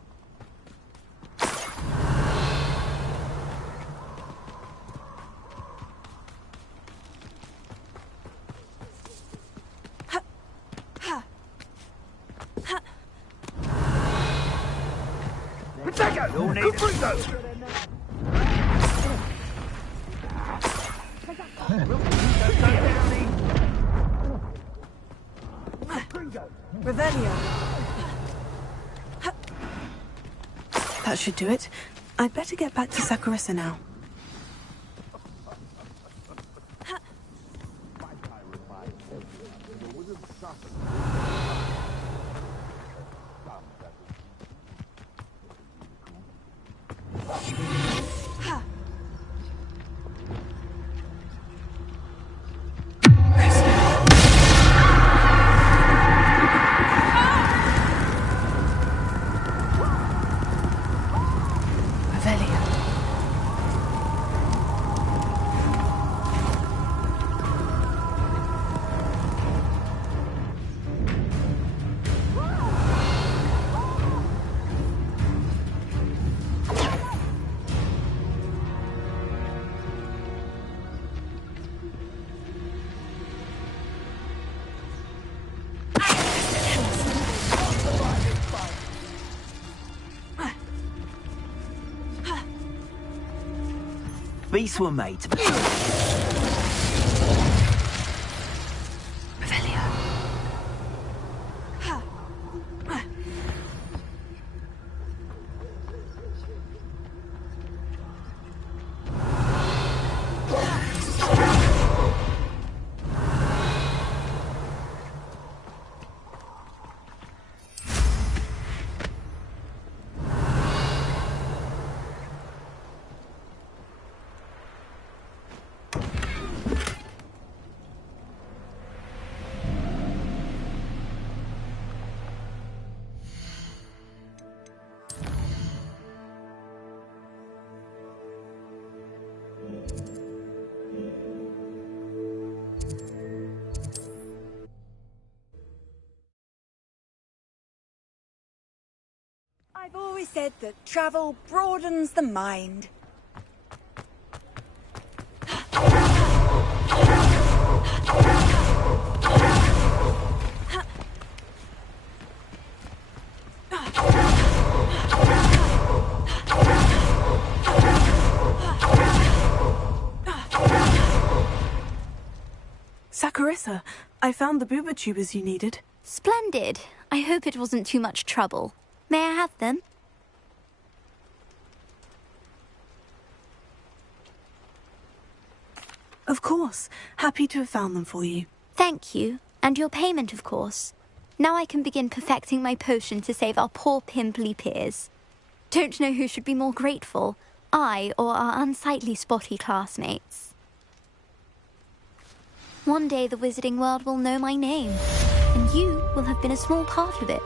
You'll need it. Revelio. That should do it. I'd better get back to Saccharissa now. Beasts were made to be. I've always said that travel broadens the mind. Saccharissa, I found the booba tubers you needed. Splendid. I hope it wasn't too much trouble. May I have them? Of course. Happy to have found them for you. Thank you. And your payment, of course. Now I can begin perfecting my potion to save our poor pimply peers. Don't know who should be more grateful, I or our unsightly spotty classmates. One day the wizarding world will know my name, and you will have been a small part of it.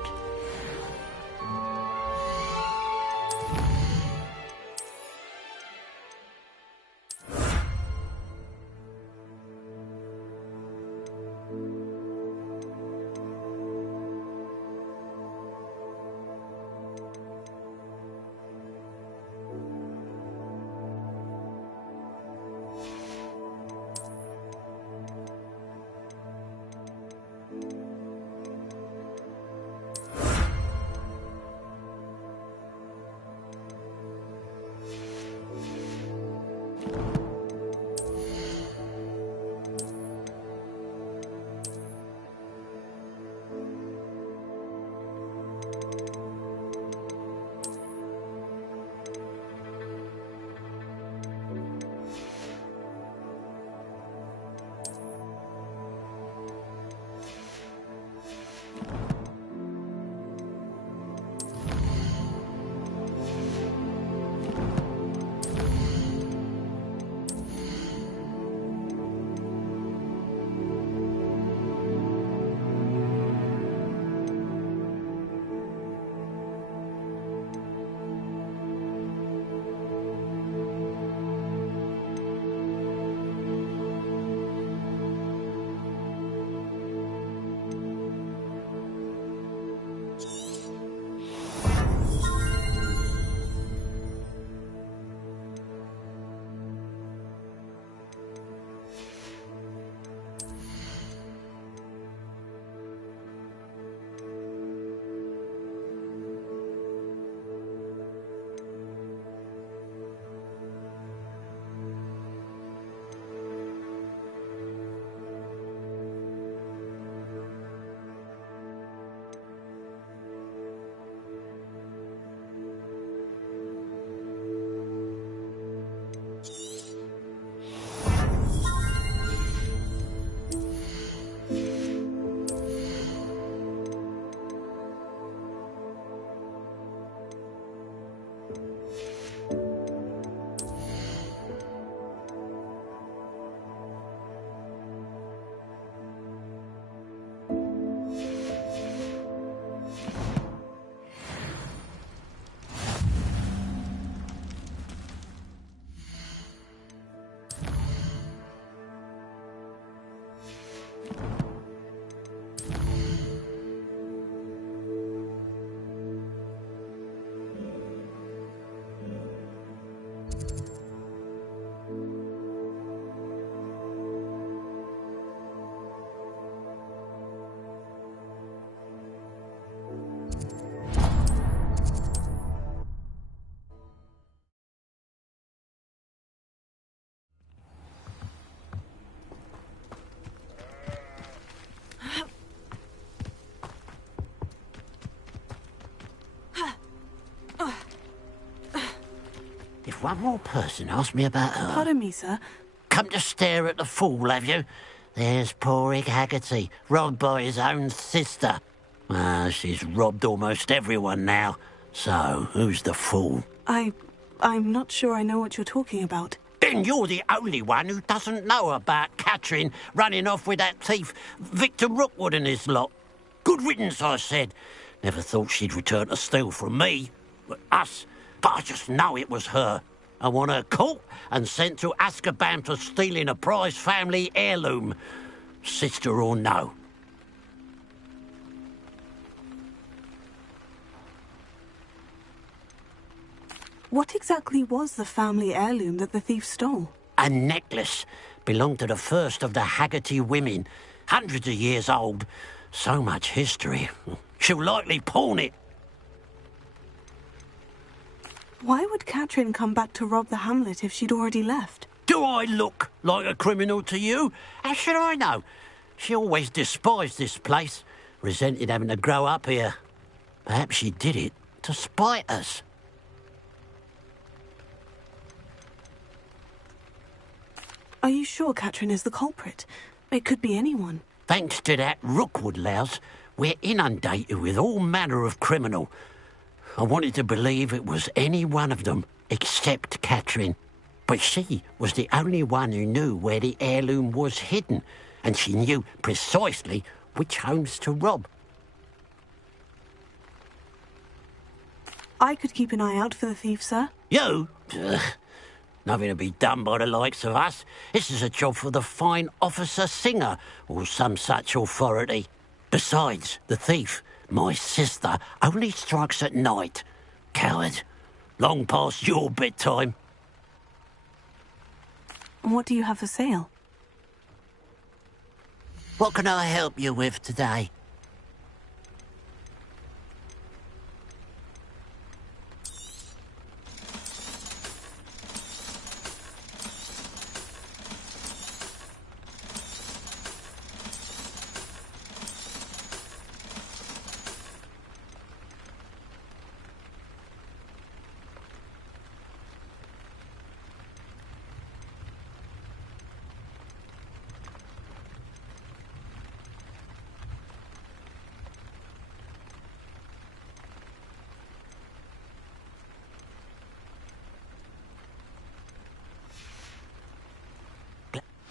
one more person asked me about her. Pardon me, sir. Come to stare at the fool, have you? There's poor Ig Haggerty, robbed by his own sister. She's robbed almost everyone now. So, who's the fool? I'm not sure I know what you're talking about. Then you're the only one who doesn't know about Catherine running off with that thief, Victor Rookwood and his lot. Good riddance, I said. Never thought she'd return to steal from me, us, but I just know it was her. I want her caught and sent to Azkaban for stealing a prize family heirloom, sister or no. What exactly was the family heirloom that the thief stole? A necklace. Belonged to the first of the Haggerty women. Hundreds of years old. So much history. She'll likely pawn it. Why would Catherine come back to rob the hamlet if she'd already left? Do I look like a criminal to you? How should I know? She always despised this place. Resented having to grow up here. Perhaps she did it to spite us. Are you sure Catherine is the culprit? It could be anyone. Thanks to that Rookwood louse, we're inundated with all manner of criminal. I wanted to believe it was any one of them, except Catherine. But she was the only one who knew where the heirloom was hidden, and she knew precisely which homes to rob. I could keep an eye out for the thief, sir. You? Nothing to be done by the likes of us. This is a job for the fine officer Singer, or some such authority. Besides, the thief, my sister, only strikes at night. Coward. Long past your bedtime. What do you have for sale? What can I help you with today?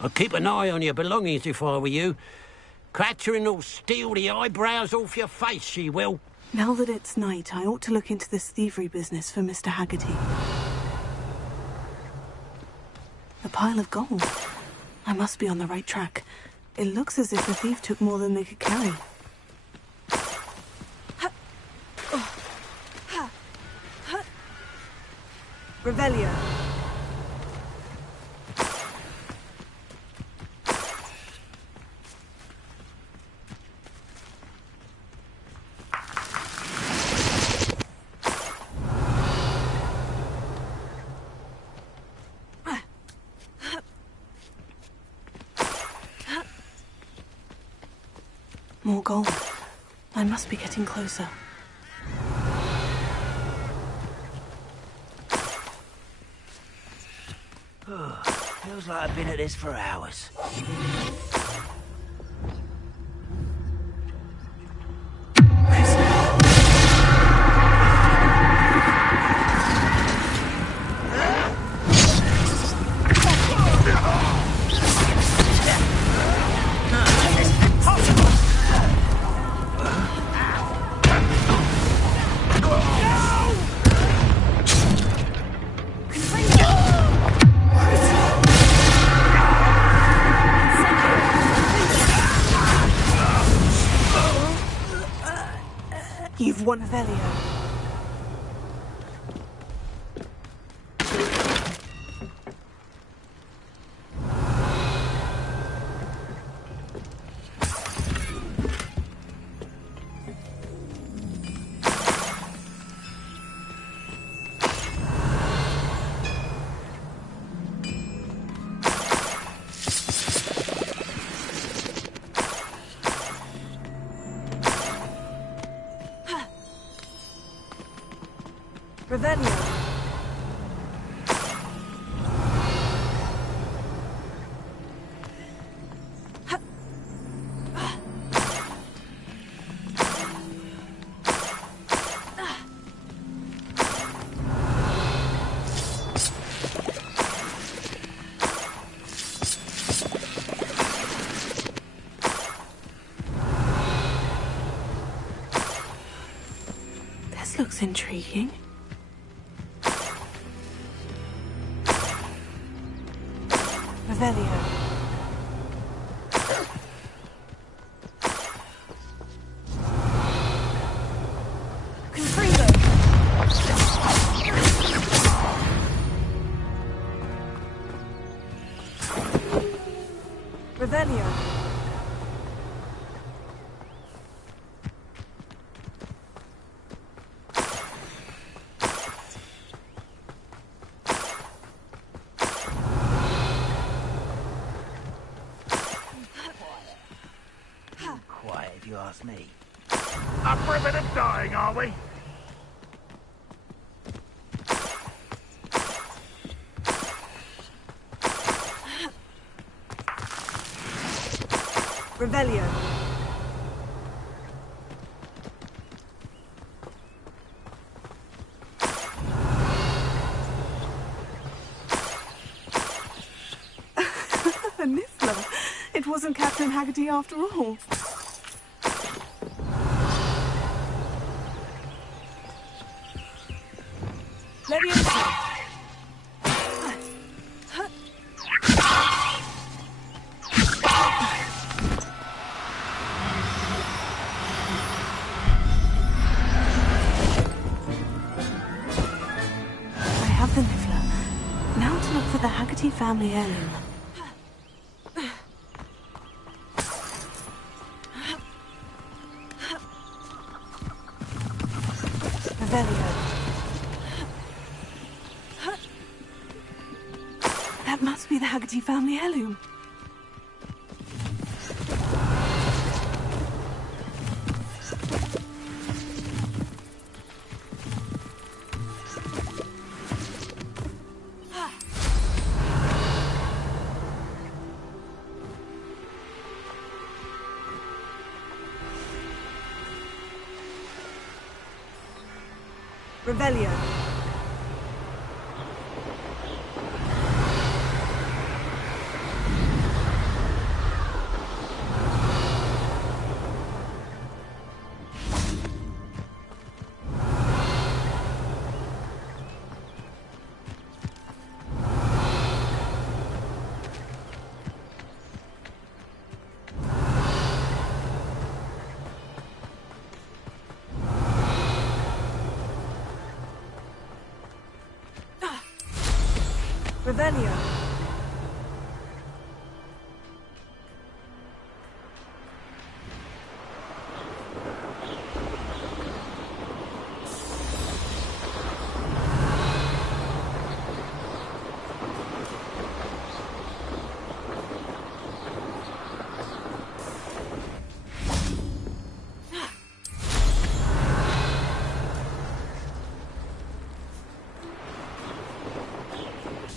I'd keep an eye on your belongings if I were you. Catherine will steal the eyebrows off your face, she will. Now that it's night, I ought to look into this thievery business for Mr. Haggerty. A pile of gold. I must be on the right track. It looks as if the thief took more than they could carry. Revelio. More gold. I must be getting closer. Feels like I've been at this for hours. You've won Velio. Revelio. That's intriguing. Revelio. Confringo. Revelio. Quiet, if you ask me. Up for a bit of dying, are we? Revelio. Niffler. It wasn't Catherine Haggerty after all. Leviosa. I have the Niffler. Now to look for the Haggerty family heirloom. Revelio. That must be the Haggerty family heirloom. Revelio. Revelio.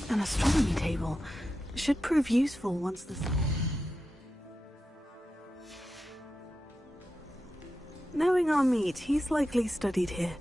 An astronomy table. Should prove useful once the... Knowing our meat, he's likely studied here.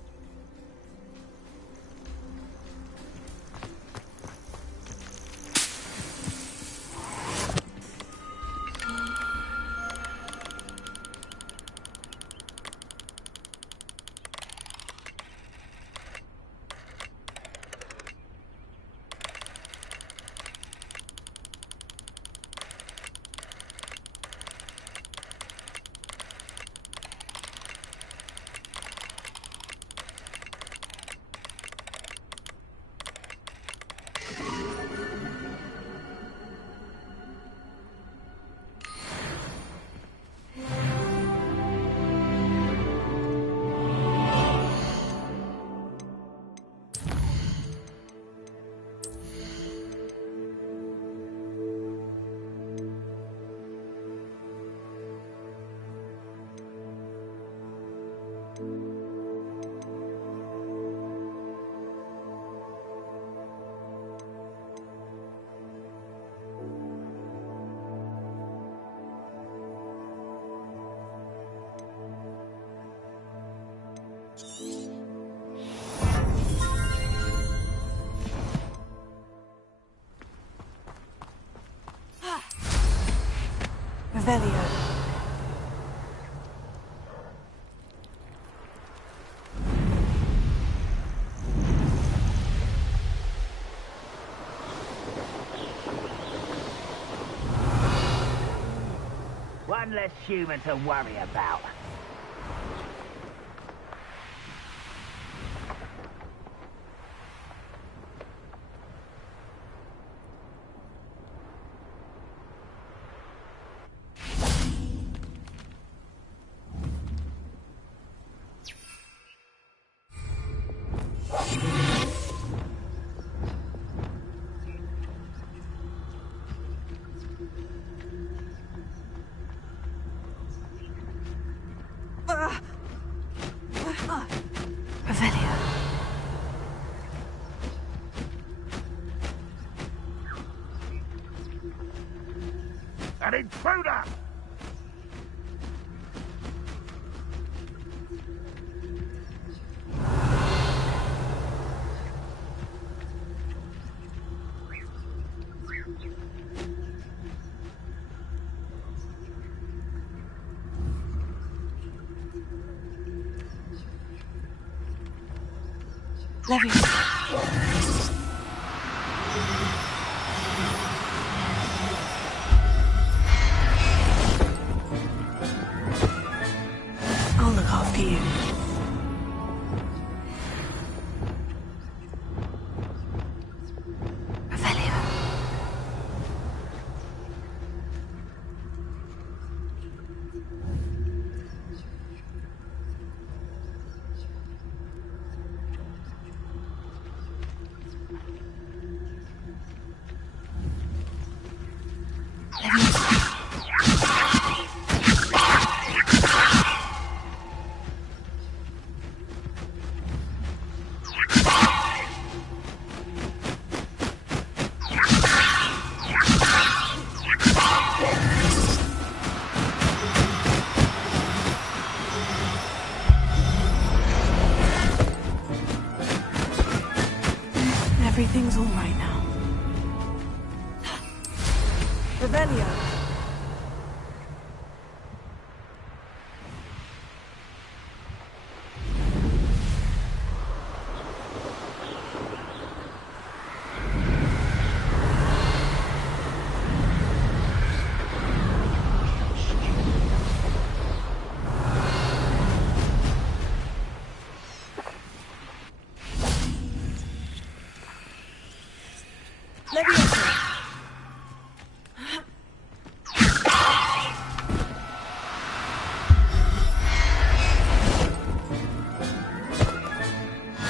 Revelio. one less human to worry about. Revelio. An intruder! Levy. I'll look after you. Revelio. Everything's all right now. Revelio.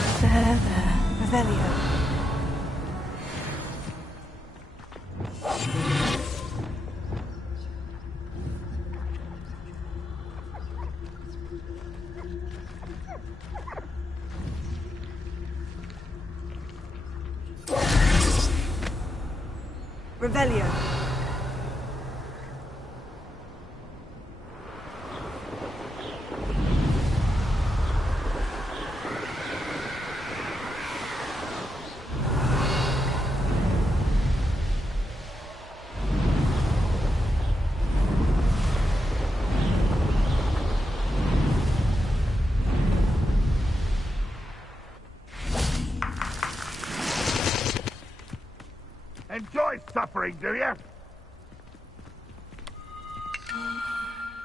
Revelio. Revelio. Enjoy suffering, do you?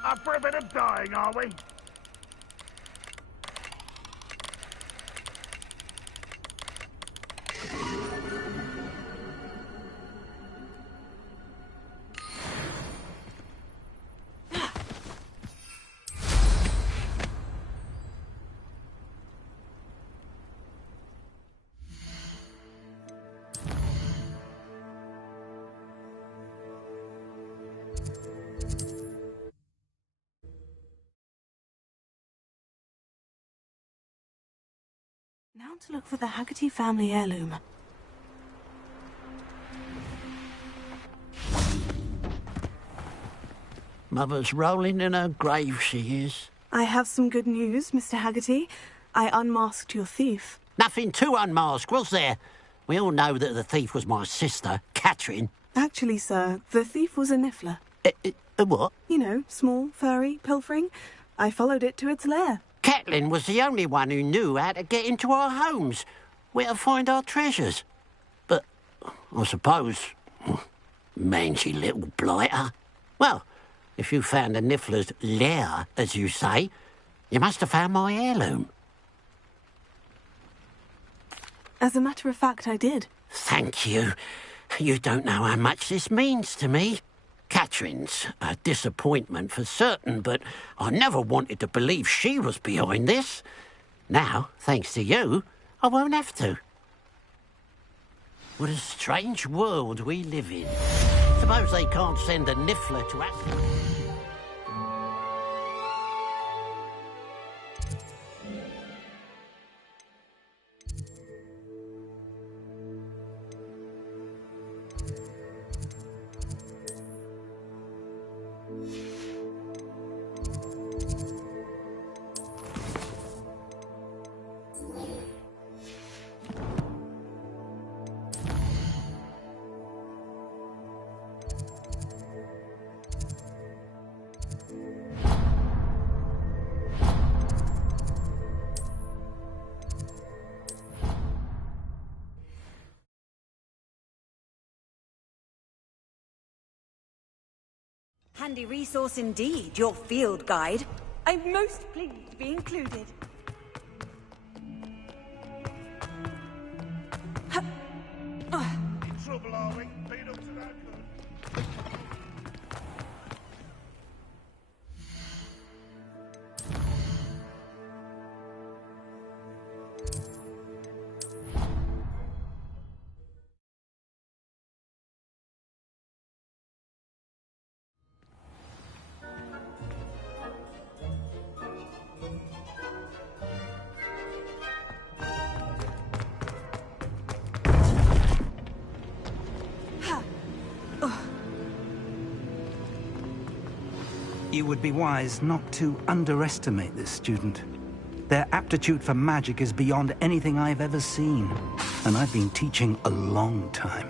Up for a bit of dying, are we? Now to look for the Haggerty family heirloom. Mother's rolling in her grave, she is. I have some good news, Mr. Haggerty. I unmasked your thief. Nothing to unmask, was there? We all know that the thief was my sister, Catherine. Actually, sir, the thief was a niffler. A what? You know, small, furry, pilfering. I followed it to its lair. Catelyn was the only one who knew how to get into our homes, where to find our treasures. But I suppose, mangy little blighter. Well, If you found the Niffler's lair, as you say, you must have found my heirloom. As a matter of fact, I did. Thank you. You don't know how much this means to me. Catherine's a disappointment for certain, but I never wanted to believe she was behind this. Now, thanks to you, I won't have to. What a strange world we live in. Suppose they can't send a Niffler to us. Handy resource indeed, your field guide. I'm most pleased to be included. In trouble, are we? Been up to no good. You would be wise not to underestimate this student. Their aptitude for magic is beyond anything I've ever seen, and I've been teaching a long time.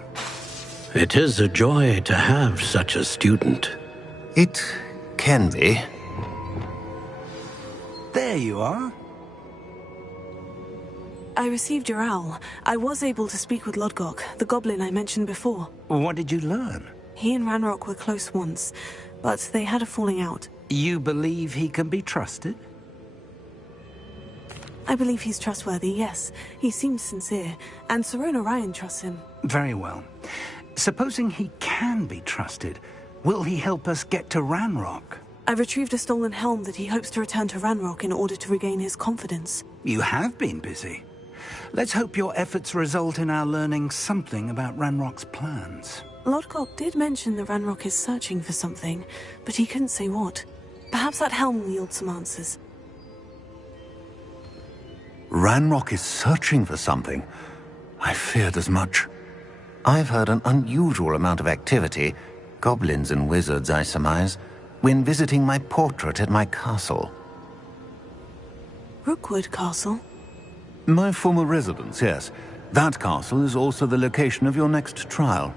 It is a joy to have such a student. It can be. There you are. I received your owl. I was able to speak with Lodgok, the goblin I mentioned before. What did you learn? He and Ranrock were close once, but they had a falling out. You believe he can be trusted? I believe he's trustworthy, yes. He seems sincere, and Sirona Ryan trusts him. Very well. Supposing he can be trusted, will he help us get to Ranrock? I've retrieved a stolen helm that he hopes to return to Ranrock in order to regain his confidence. You have been busy. Let's hope your efforts result in our learning something about Ranrock's plans. Lodgok did mention that Ranrock is searching for something, but he couldn't say what. Perhaps that helm will yield some answers. Ranrock is searching for something. I feared as much. I've heard an unusual amount of activity, goblins and wizards, I surmise, when visiting my portrait at my castle. Rookwood Castle? My former residence, yes. That castle is also the location of your next trial.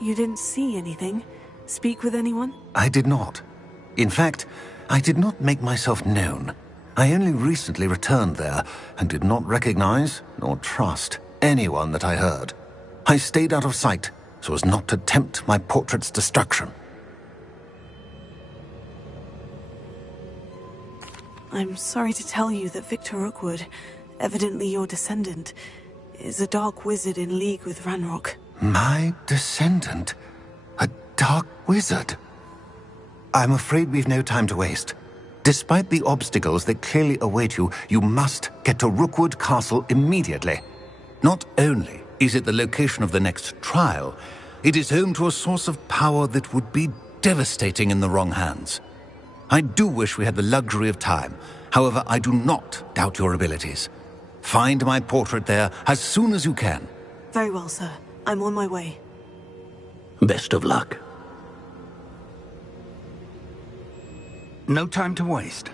You didn't see anything? Speak with anyone? I did not. In fact, I did not make myself known. I only recently returned there and did not recognize nor trust anyone that I heard. I stayed out of sight so as not to tempt my portrait's destruction. I'm sorry to tell you that Victor Rookwood, evidently your descendant, is a dark wizard in league with Ranrock. My descendant? A dark wizard? I'm afraid we've no time to waste. Despite the obstacles that clearly await you, you must get to Rookwood Castle immediately. Not only is it the location of the next trial, it is home to a source of power that would be devastating in the wrong hands. I do wish we had the luxury of time. However, I do not doubt your abilities. Find my portrait there as soon as you can. Very well, sir. I'm on my way. Best of luck. No time to waste.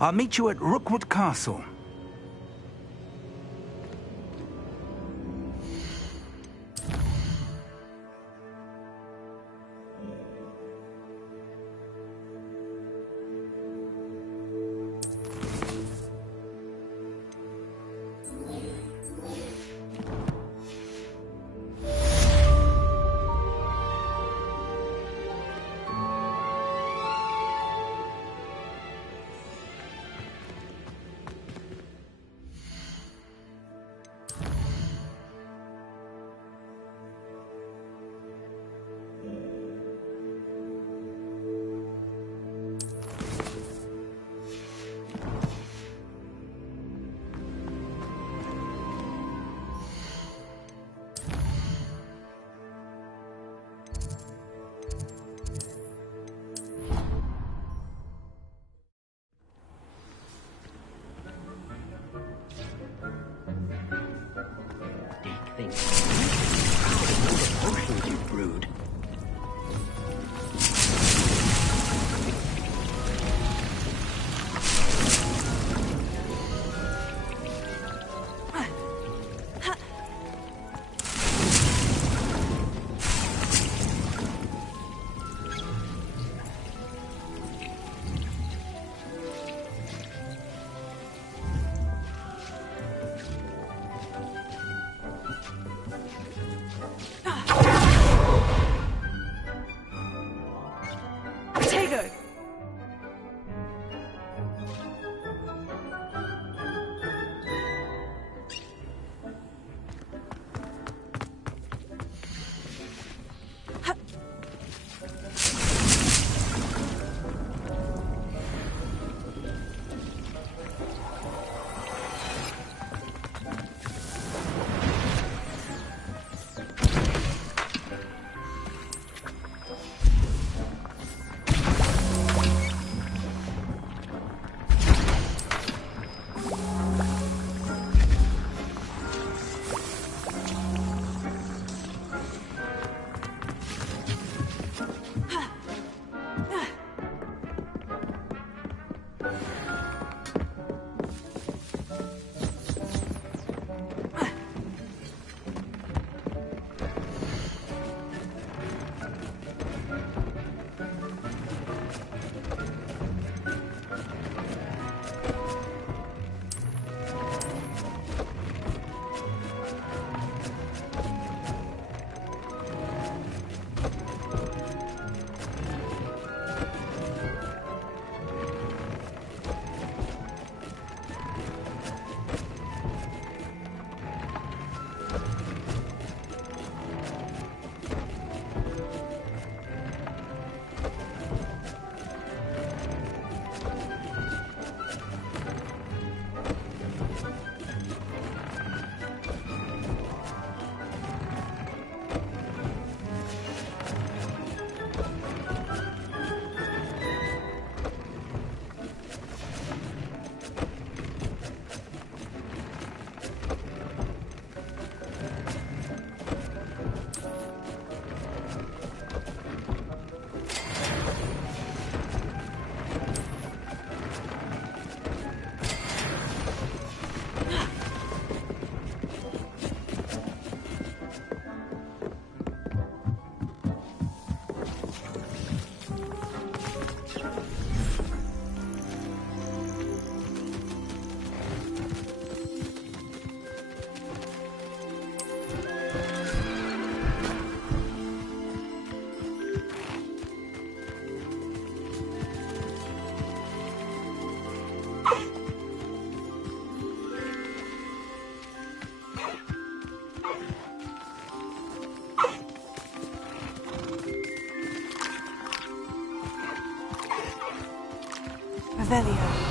I'll meet you at Rookwood Castle. Revelio.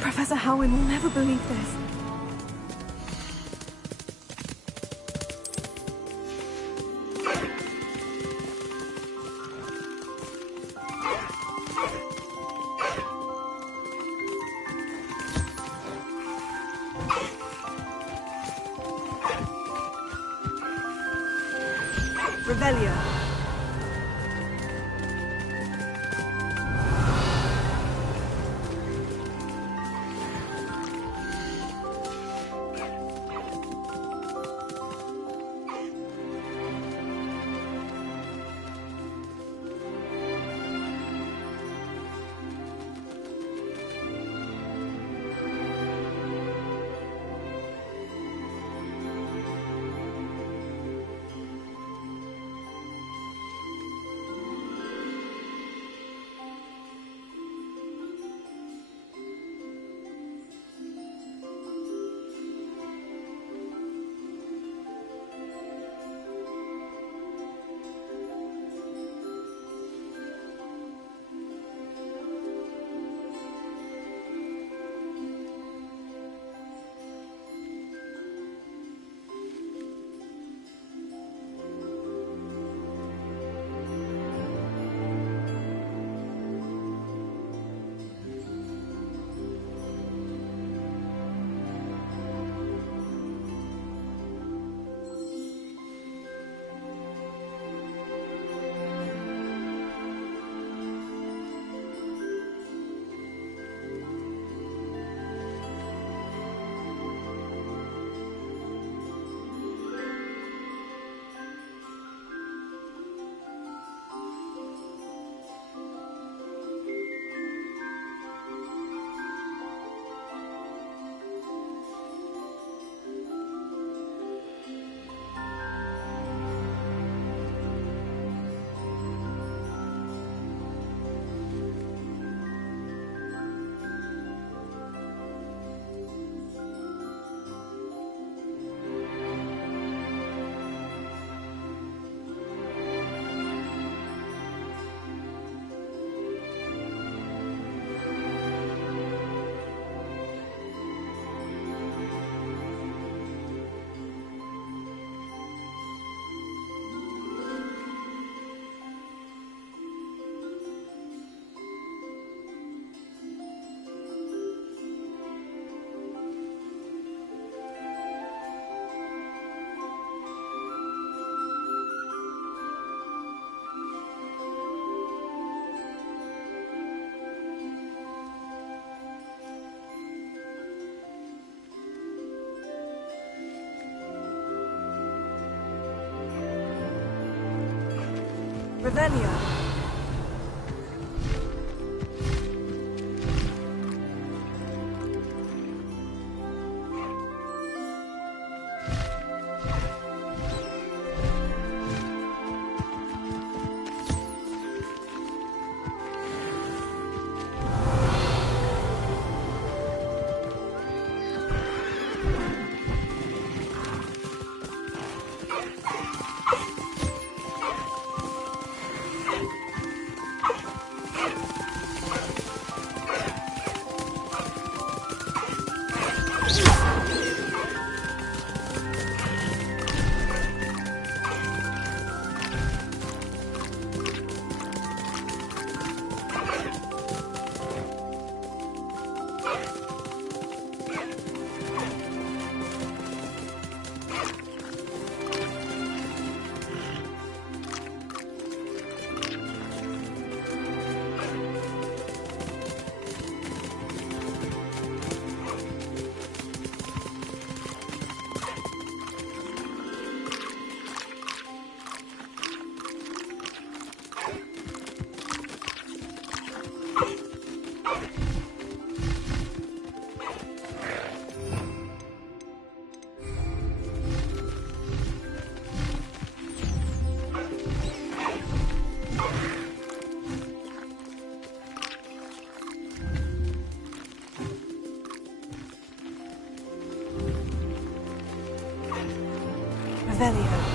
Professor Howin will never believe this. Revelio. Revelio. Revelio.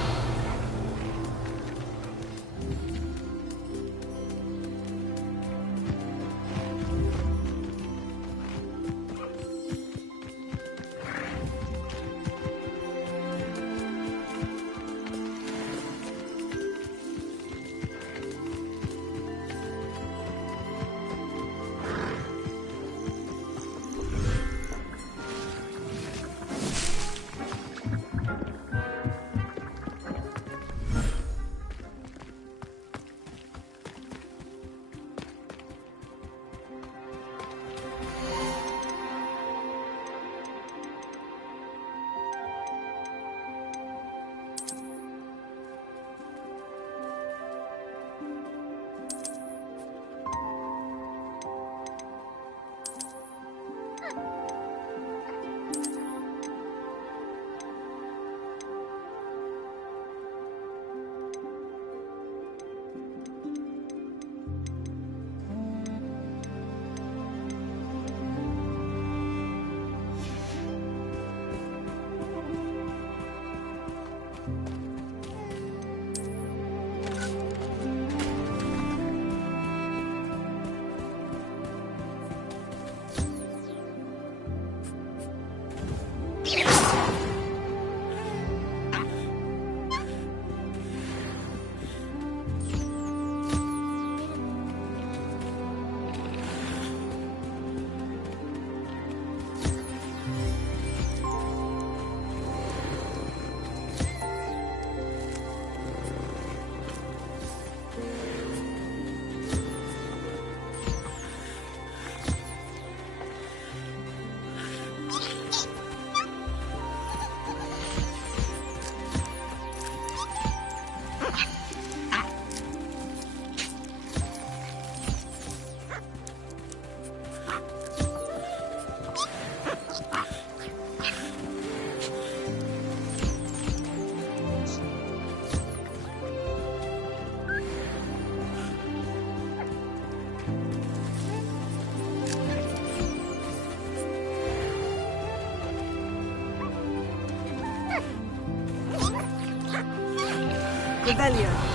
Revelio.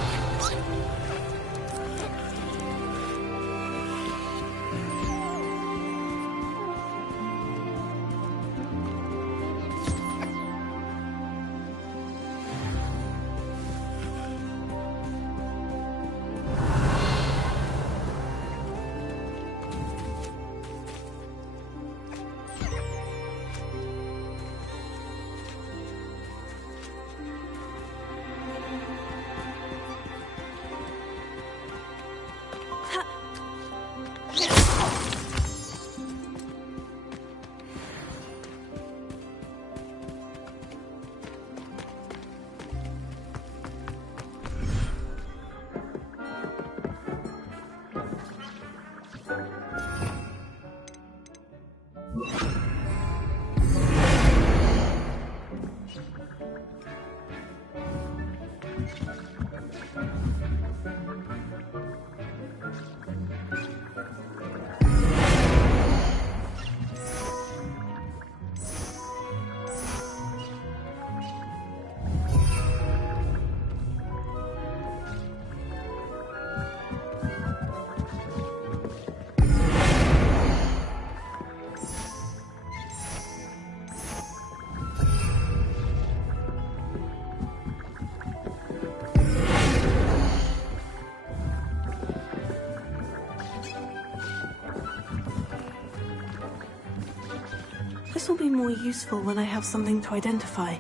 This will be more useful when I have something to identify.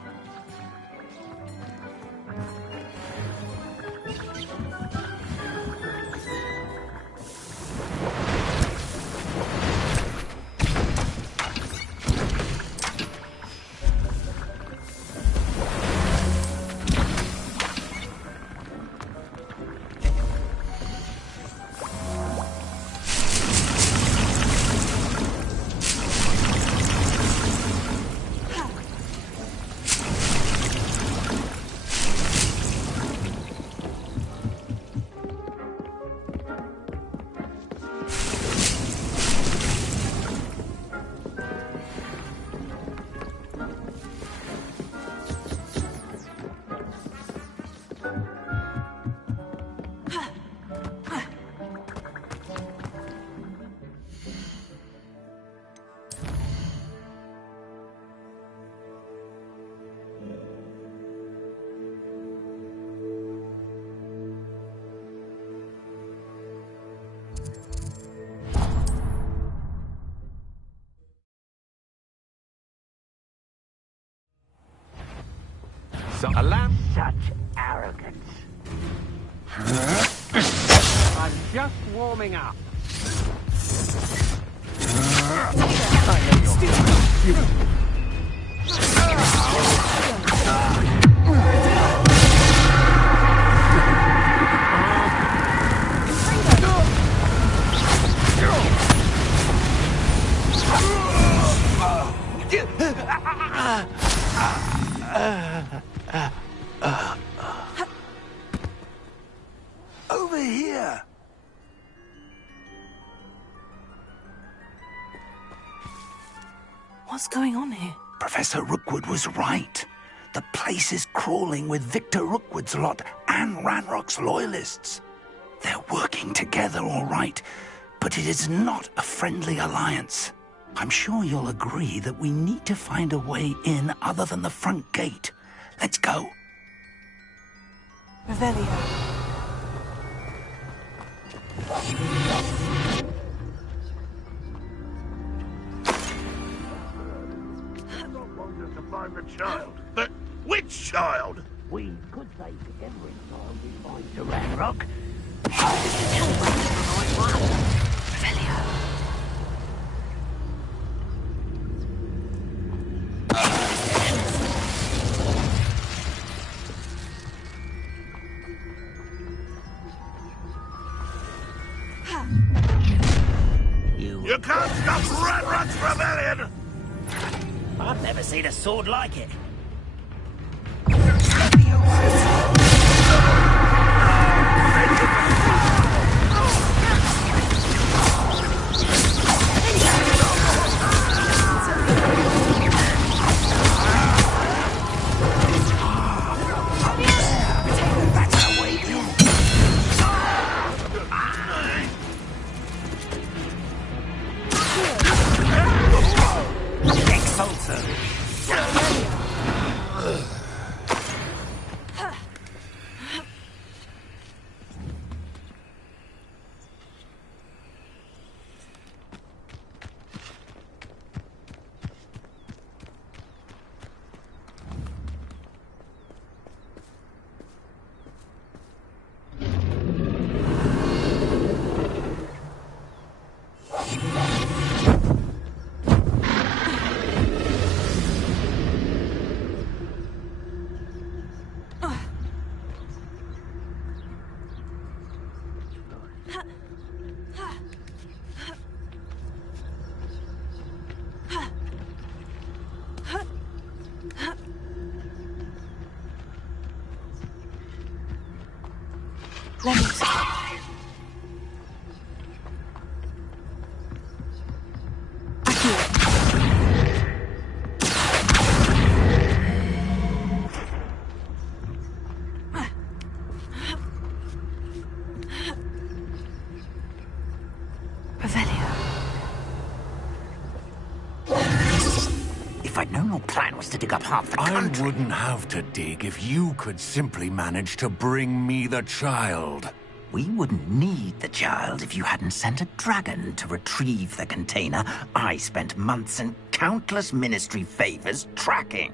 A lamp? Such arrogance. I'm just warming up. Over here! What's going on here? Professor Rookwood was right. The place is crawling with Victor Rookwood's lot and Ranrock's loyalists. They're working together, all right, but it is not a friendly alliance. I'm sure you'll agree that we need to find a way in other than the front gate. Let's go. Revelio. Want us to find the child. But which child? We could say together until we find the Ranrock. You can't stop Ranrock's rebellion! I've never seen a sword like it. If I'd known your plan was to dig up half the country... I wouldn't have to dig if you could simply manage to bring me the child. We wouldn't need the child if you hadn't sent a dragon to retrieve the container I spent months and countless ministry favors tracking.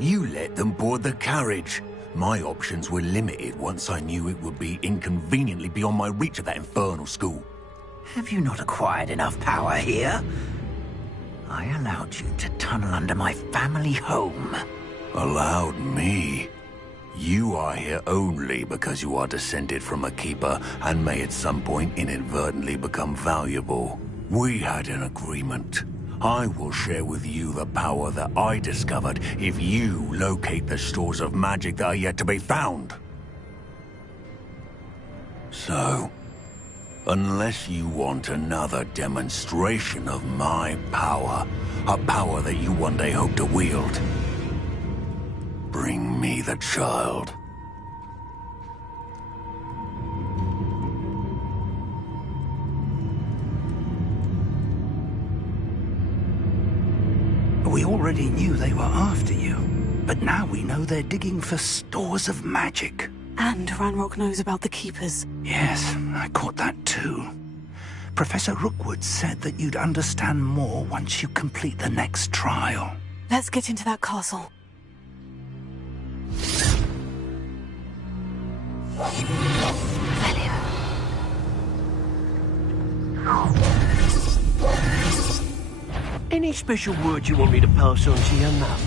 You let them board the carriage. My options were limited once I knew it would be inconveniently beyond my reach at that infernal school. Have you not acquired enough power here? I allowed you to tunnel under my family home. Allowed me? You are here only because you are descended from a keeper and may at some point inadvertently become valuable. We had an agreement. I will share with you the power that I discovered if you locate the stores of magic that are yet to be found. So, unless you want another demonstration of my power, a power that you one day hope to wield, bring me the child. We already knew they were after you, but now we know they're digging for stores of magic. And Ranrock knows about the Keepers. Yes, I caught that too. Professor Rookwood said that you'd understand more once you complete the next trial. Let's get into that castle. Any special word you want me to pass on to your mum?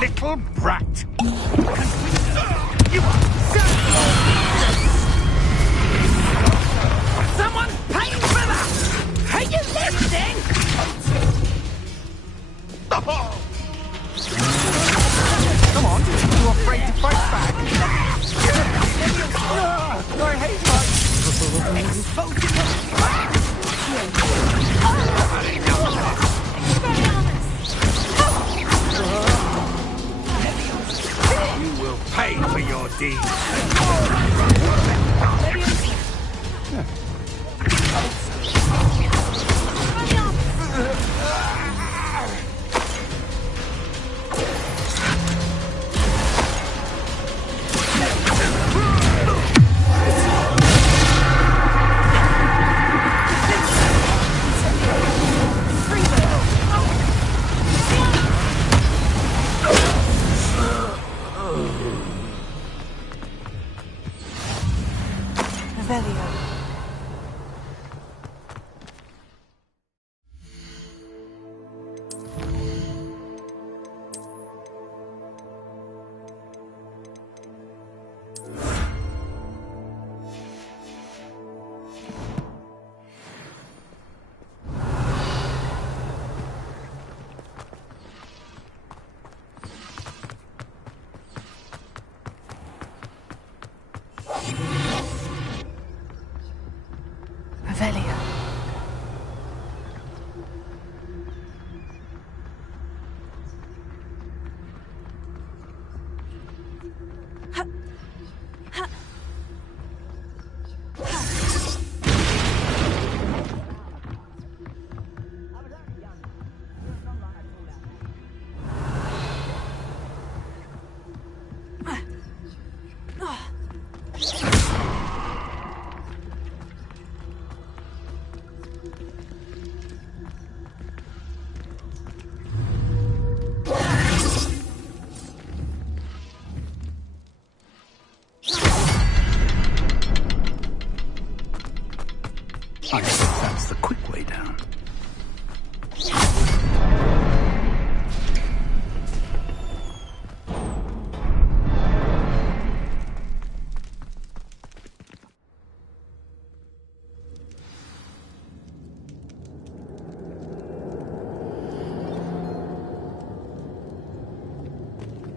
Little brat! Someone pay for that! Are you listening? Come on, you afraid to fight back? I hate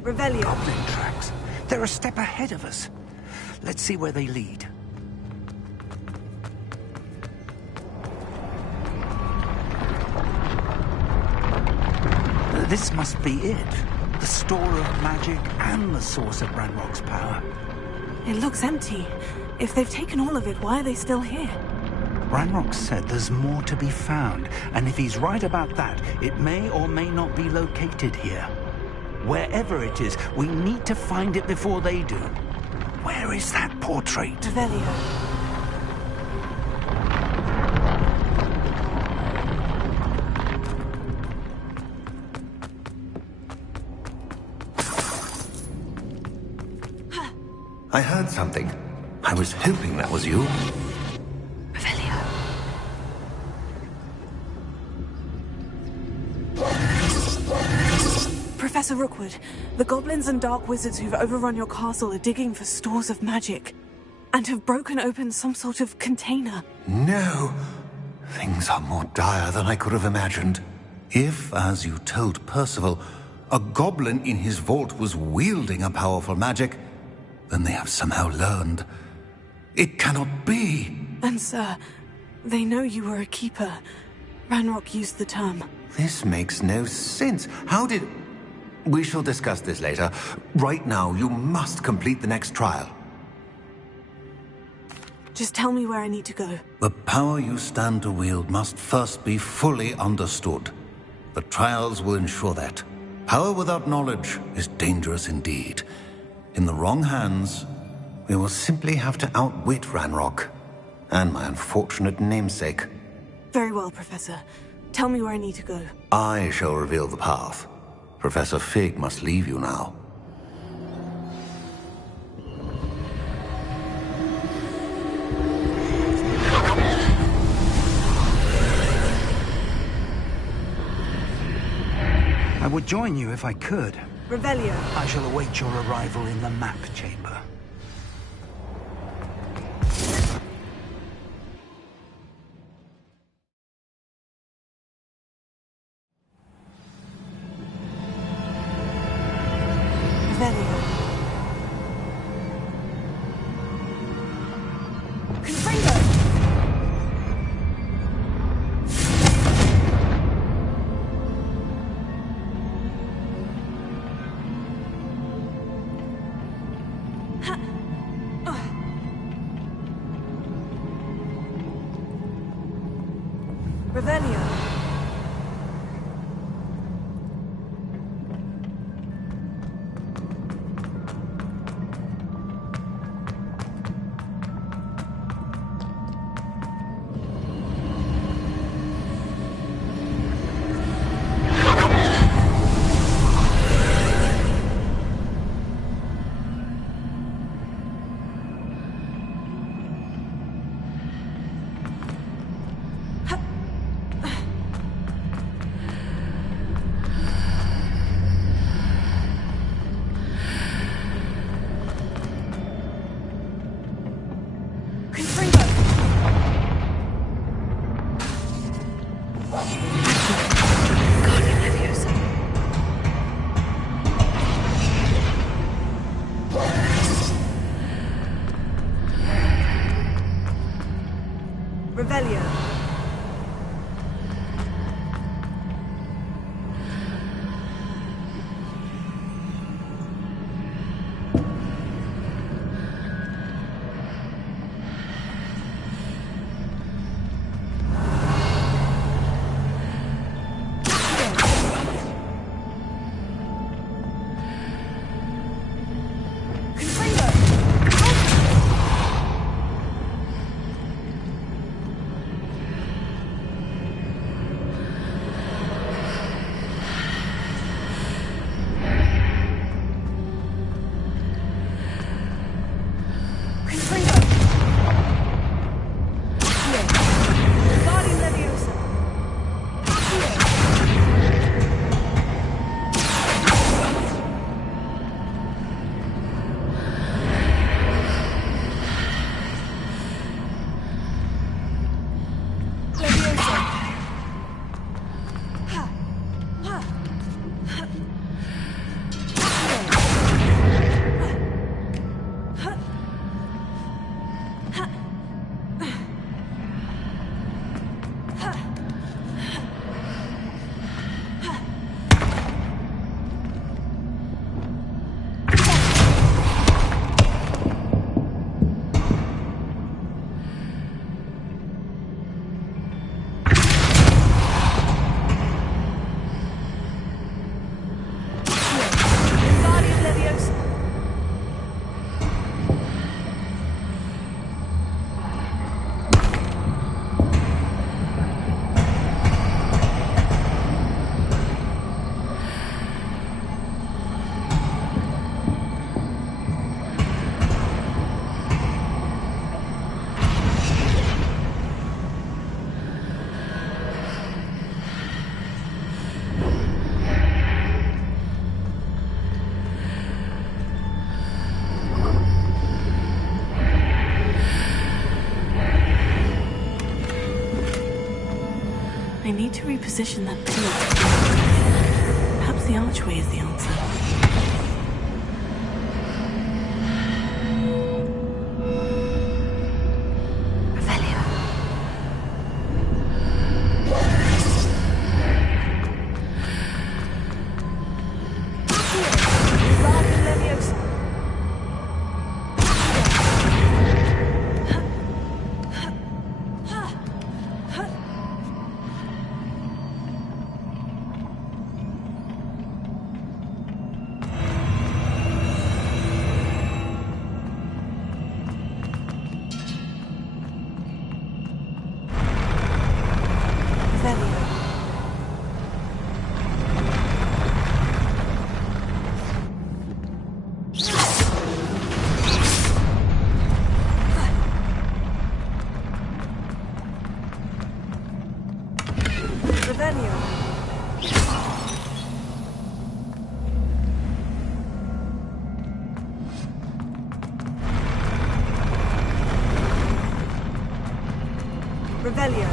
Revelio. Goblin tracks. They're a step ahead of us. Let's see where they lead. This must be it. The store of magic and the source of Ranrock's power. It looks empty. If they've taken all of it, why are they still here? Ranrock said there's more to be found, and if he's right about that, it may or may not be located here. Wherever it is, we need to find it before they do. Where is that portrait? Revelio. I heard something. I was hoping that was you. Professor Rookwood, the goblins and dark wizards who've overrun your castle are digging for stores of magic and have broken open some sort of container. No. Things are more dire than I could have imagined. If, as you told Percival, a goblin in his vault was wielding a powerful magic, then they have somehow learned. It cannot be. And sir, they know you were a keeper. Ranrock used the term. This makes no sense. How did... We shall discuss this later. Right now, you must complete the next trial. Just tell me where I need to go. The power you stand to wield must first be fully understood. The trials will ensure that. Power without knowledge is dangerous indeed. In the wrong hands, we will simply have to outwit Ranrock and my unfortunate namesake. Very well, Professor. Tell me where I need to go. I shall reveal the path. Professor Fig must leave you now. I would join you if I could. Revelio. I shall await your arrival in the map chamber. need to reposition that pillar. Perhaps the archway is the answer. Revelio.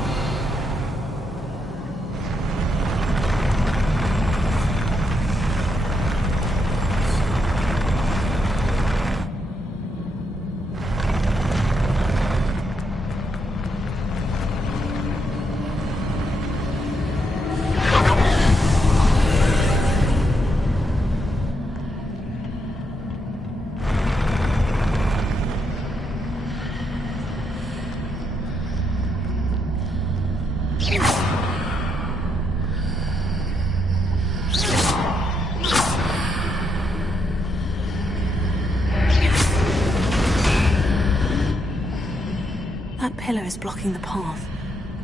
That pillar is blocking the path.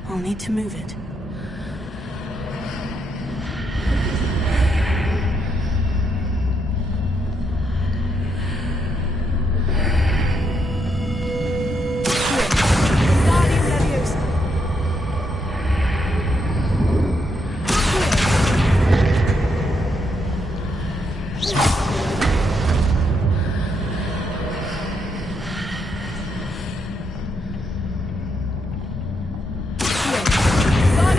I'll need to move it. Guardian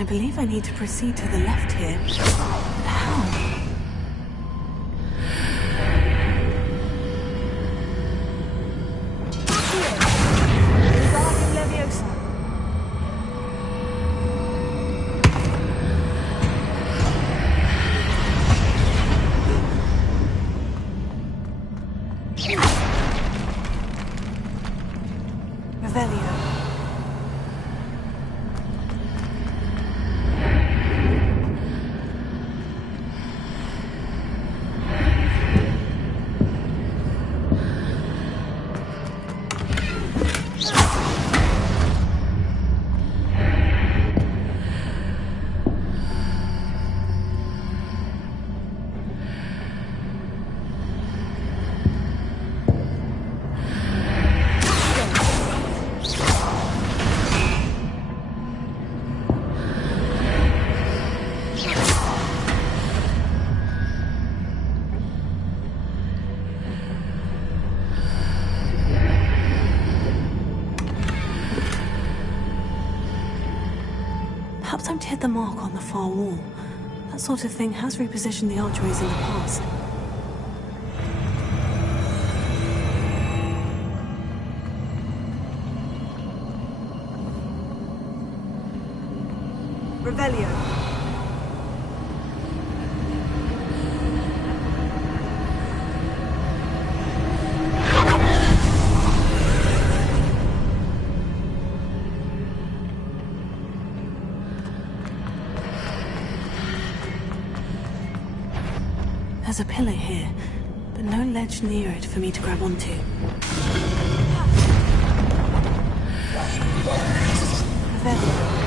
I believe I need to proceed to the left here. But how? Perhaps I'm to hit the mark on the far wall. That sort of thing has repositioned the archways in the past. Revelio. There's a pillar here, but no ledge near it for me to grab onto. Revelio.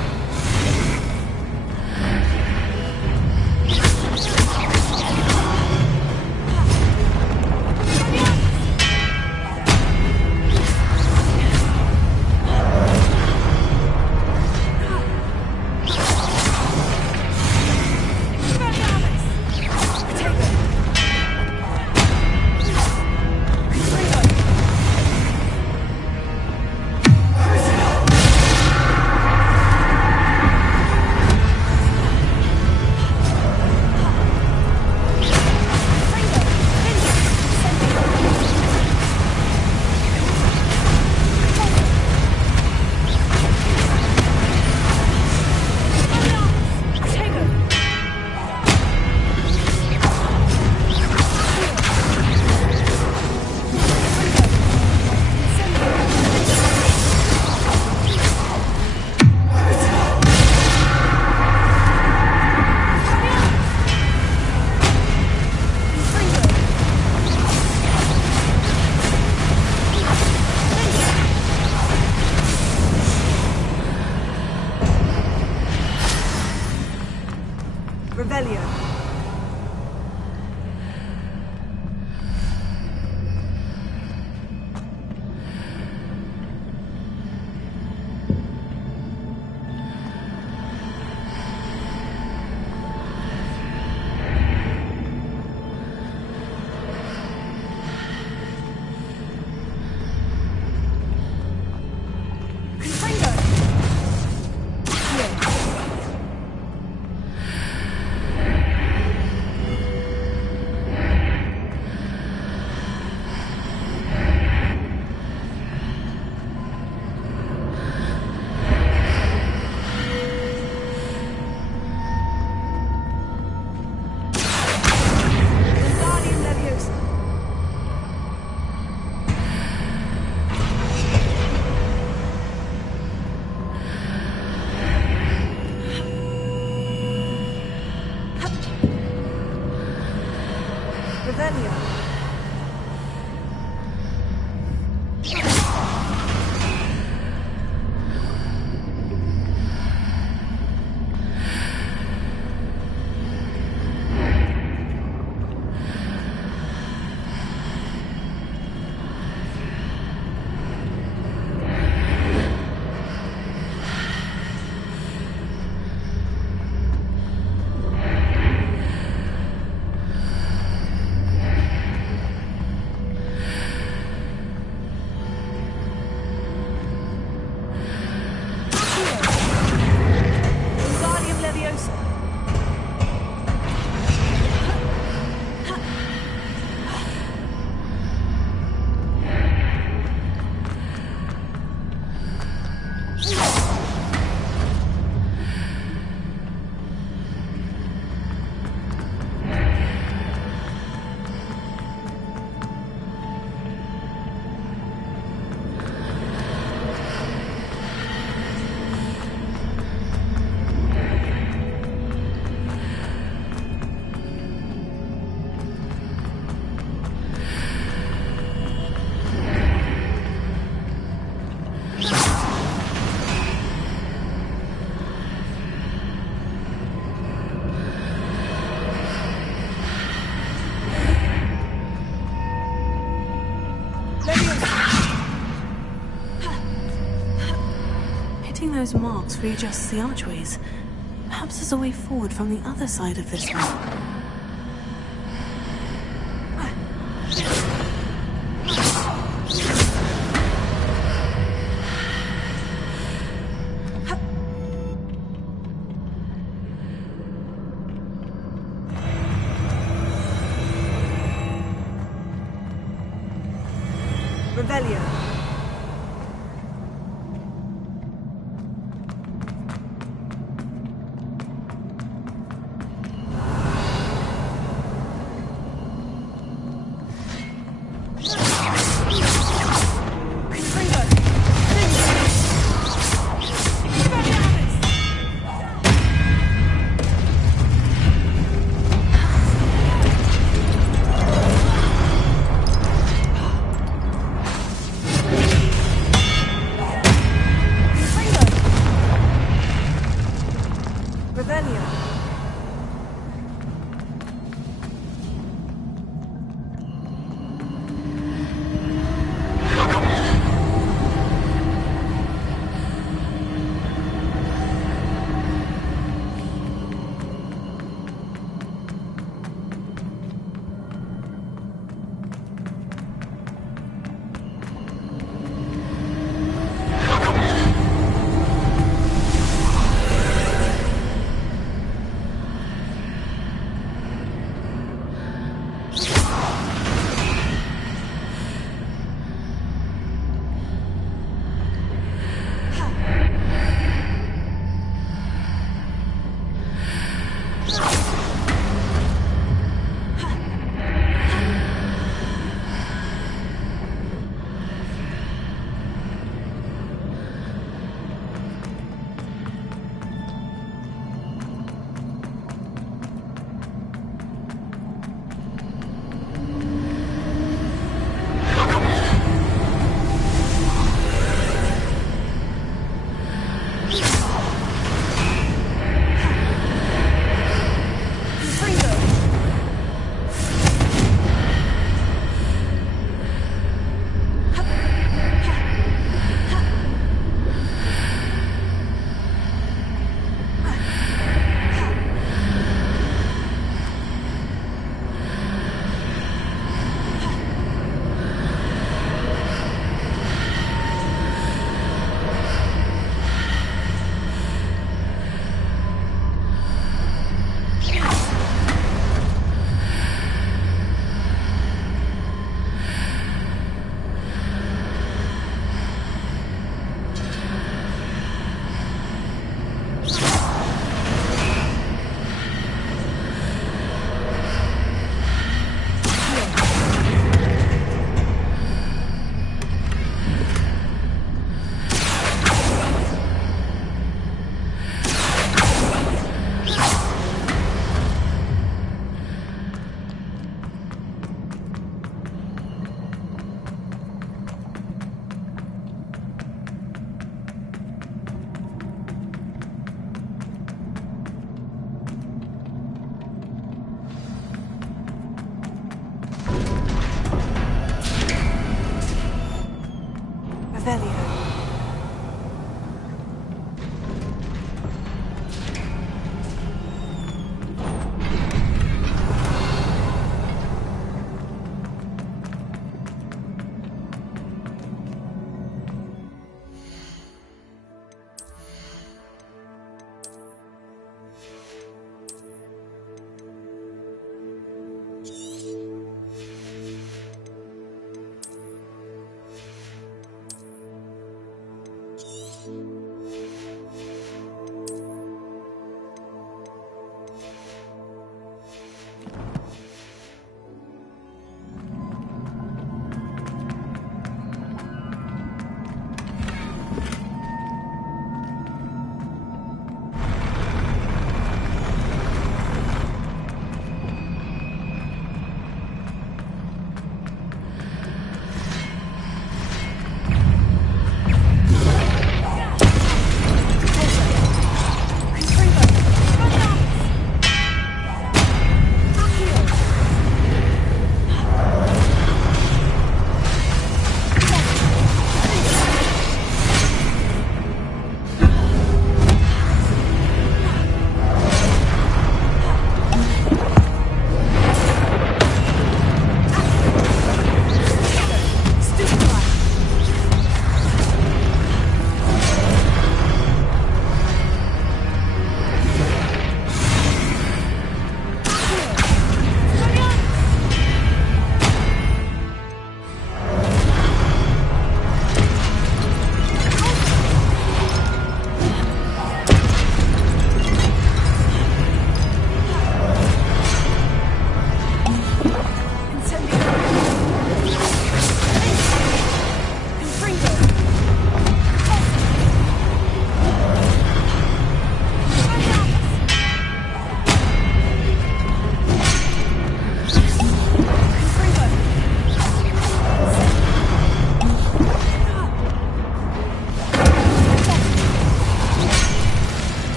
Hitting those marks readjusts the archways. Perhaps there's a way forward from the other side of this one. Revelio.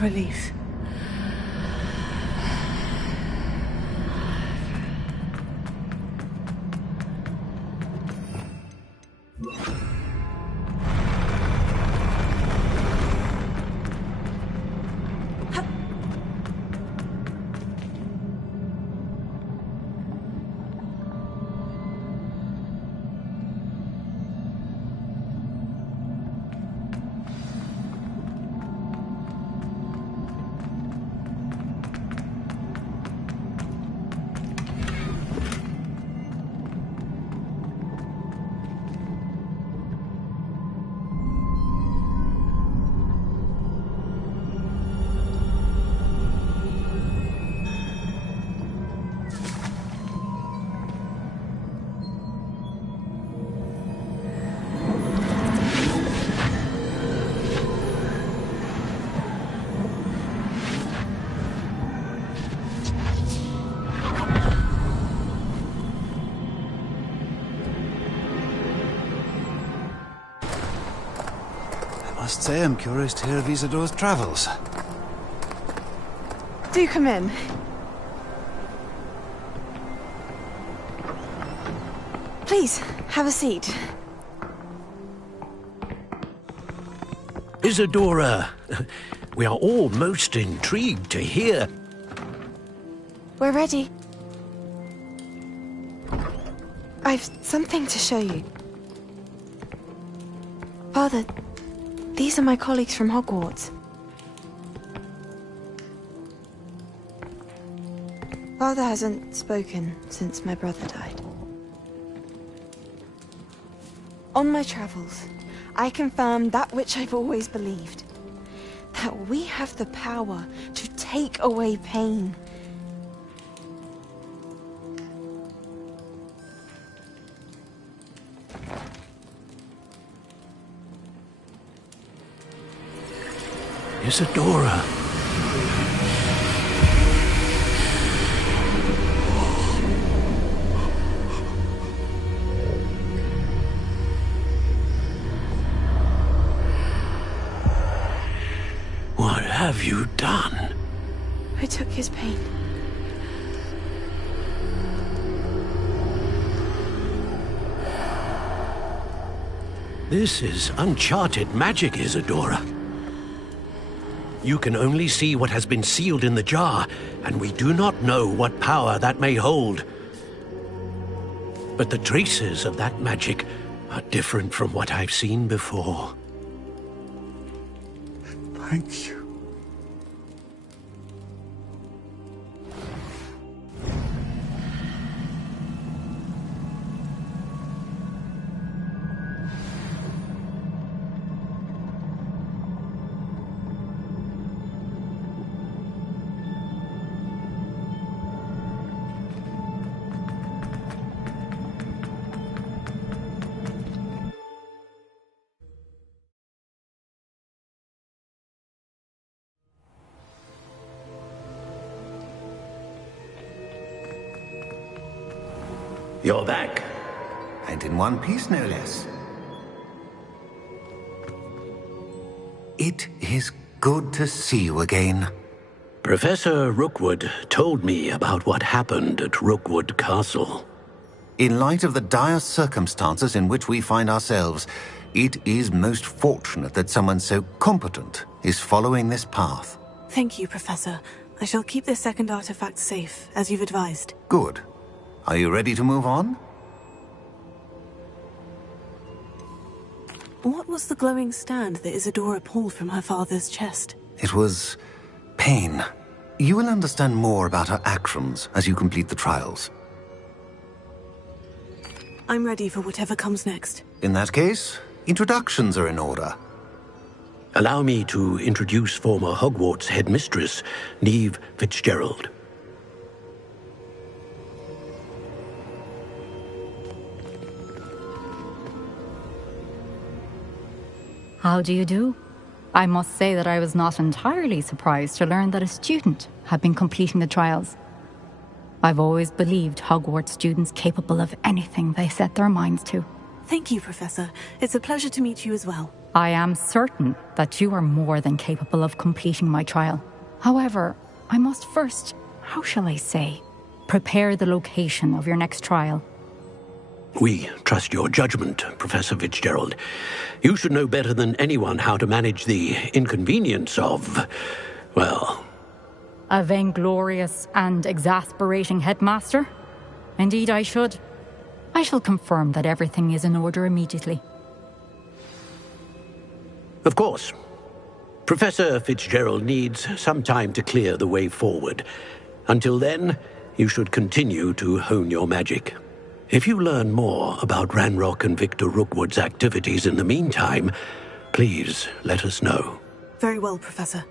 relief. I must say I'm curious to hear of Isidore's travels. Do come in. Please, have a seat. Isadora, we are all most intrigued to hear. We're ready. I've something to show you. Father, these are my colleagues from Hogwarts. Father hasn't spoken since my brother died. On my travels, I confirmed that which I've always believed. That we have the power to take away pain. Isadora. What have you done? I took his pain. This is uncharted magic, Isadora. You can only see what has been sealed in the jar, and we do not know what power that may hold. But the traces of that magic are different from what I've seen before. Thank you. You're back. And in one piece, no less. It is good to see you again. Professor Rookwood told me about what happened at Rookwood Castle. In light of the dire circumstances in which we find ourselves, it is most fortunate that someone so competent is following this path. Thank you, Professor. I shall keep this second artifact safe, as you've advised. Good. Are you ready to move on? What was the glowing stand that Isadora pulled from her father's chest? It was pain. You will understand more about her actions as you complete the trials. I'm ready for whatever comes next. In that case, introductions are in order. Allow me to introduce former Hogwarts headmistress, Neve Fitzgerald. How do you do? I must say that I was not entirely surprised to learn that a student had been completing the trials. I've always believed Hogwarts students capable of anything they set their minds to. Thank you, Professor. It's a pleasure to meet you as well. I am certain that you are more than capable of completing my trial. However, I must first, how shall I say, prepare the location of your next trial. We trust your judgment, Professor Fitzgerald. You should know better than anyone how to manage the inconvenience of, well... A vainglorious and exasperating headmaster? Indeed I should. I shall confirm that everything is in order immediately. Of course. Professor Fitzgerald needs some time to clear the way forward. Until then, you should continue to hone your magic. If you learn more about Ranrock and Victor Rookwood's activities in the meantime, please let us know. Very well, Professor.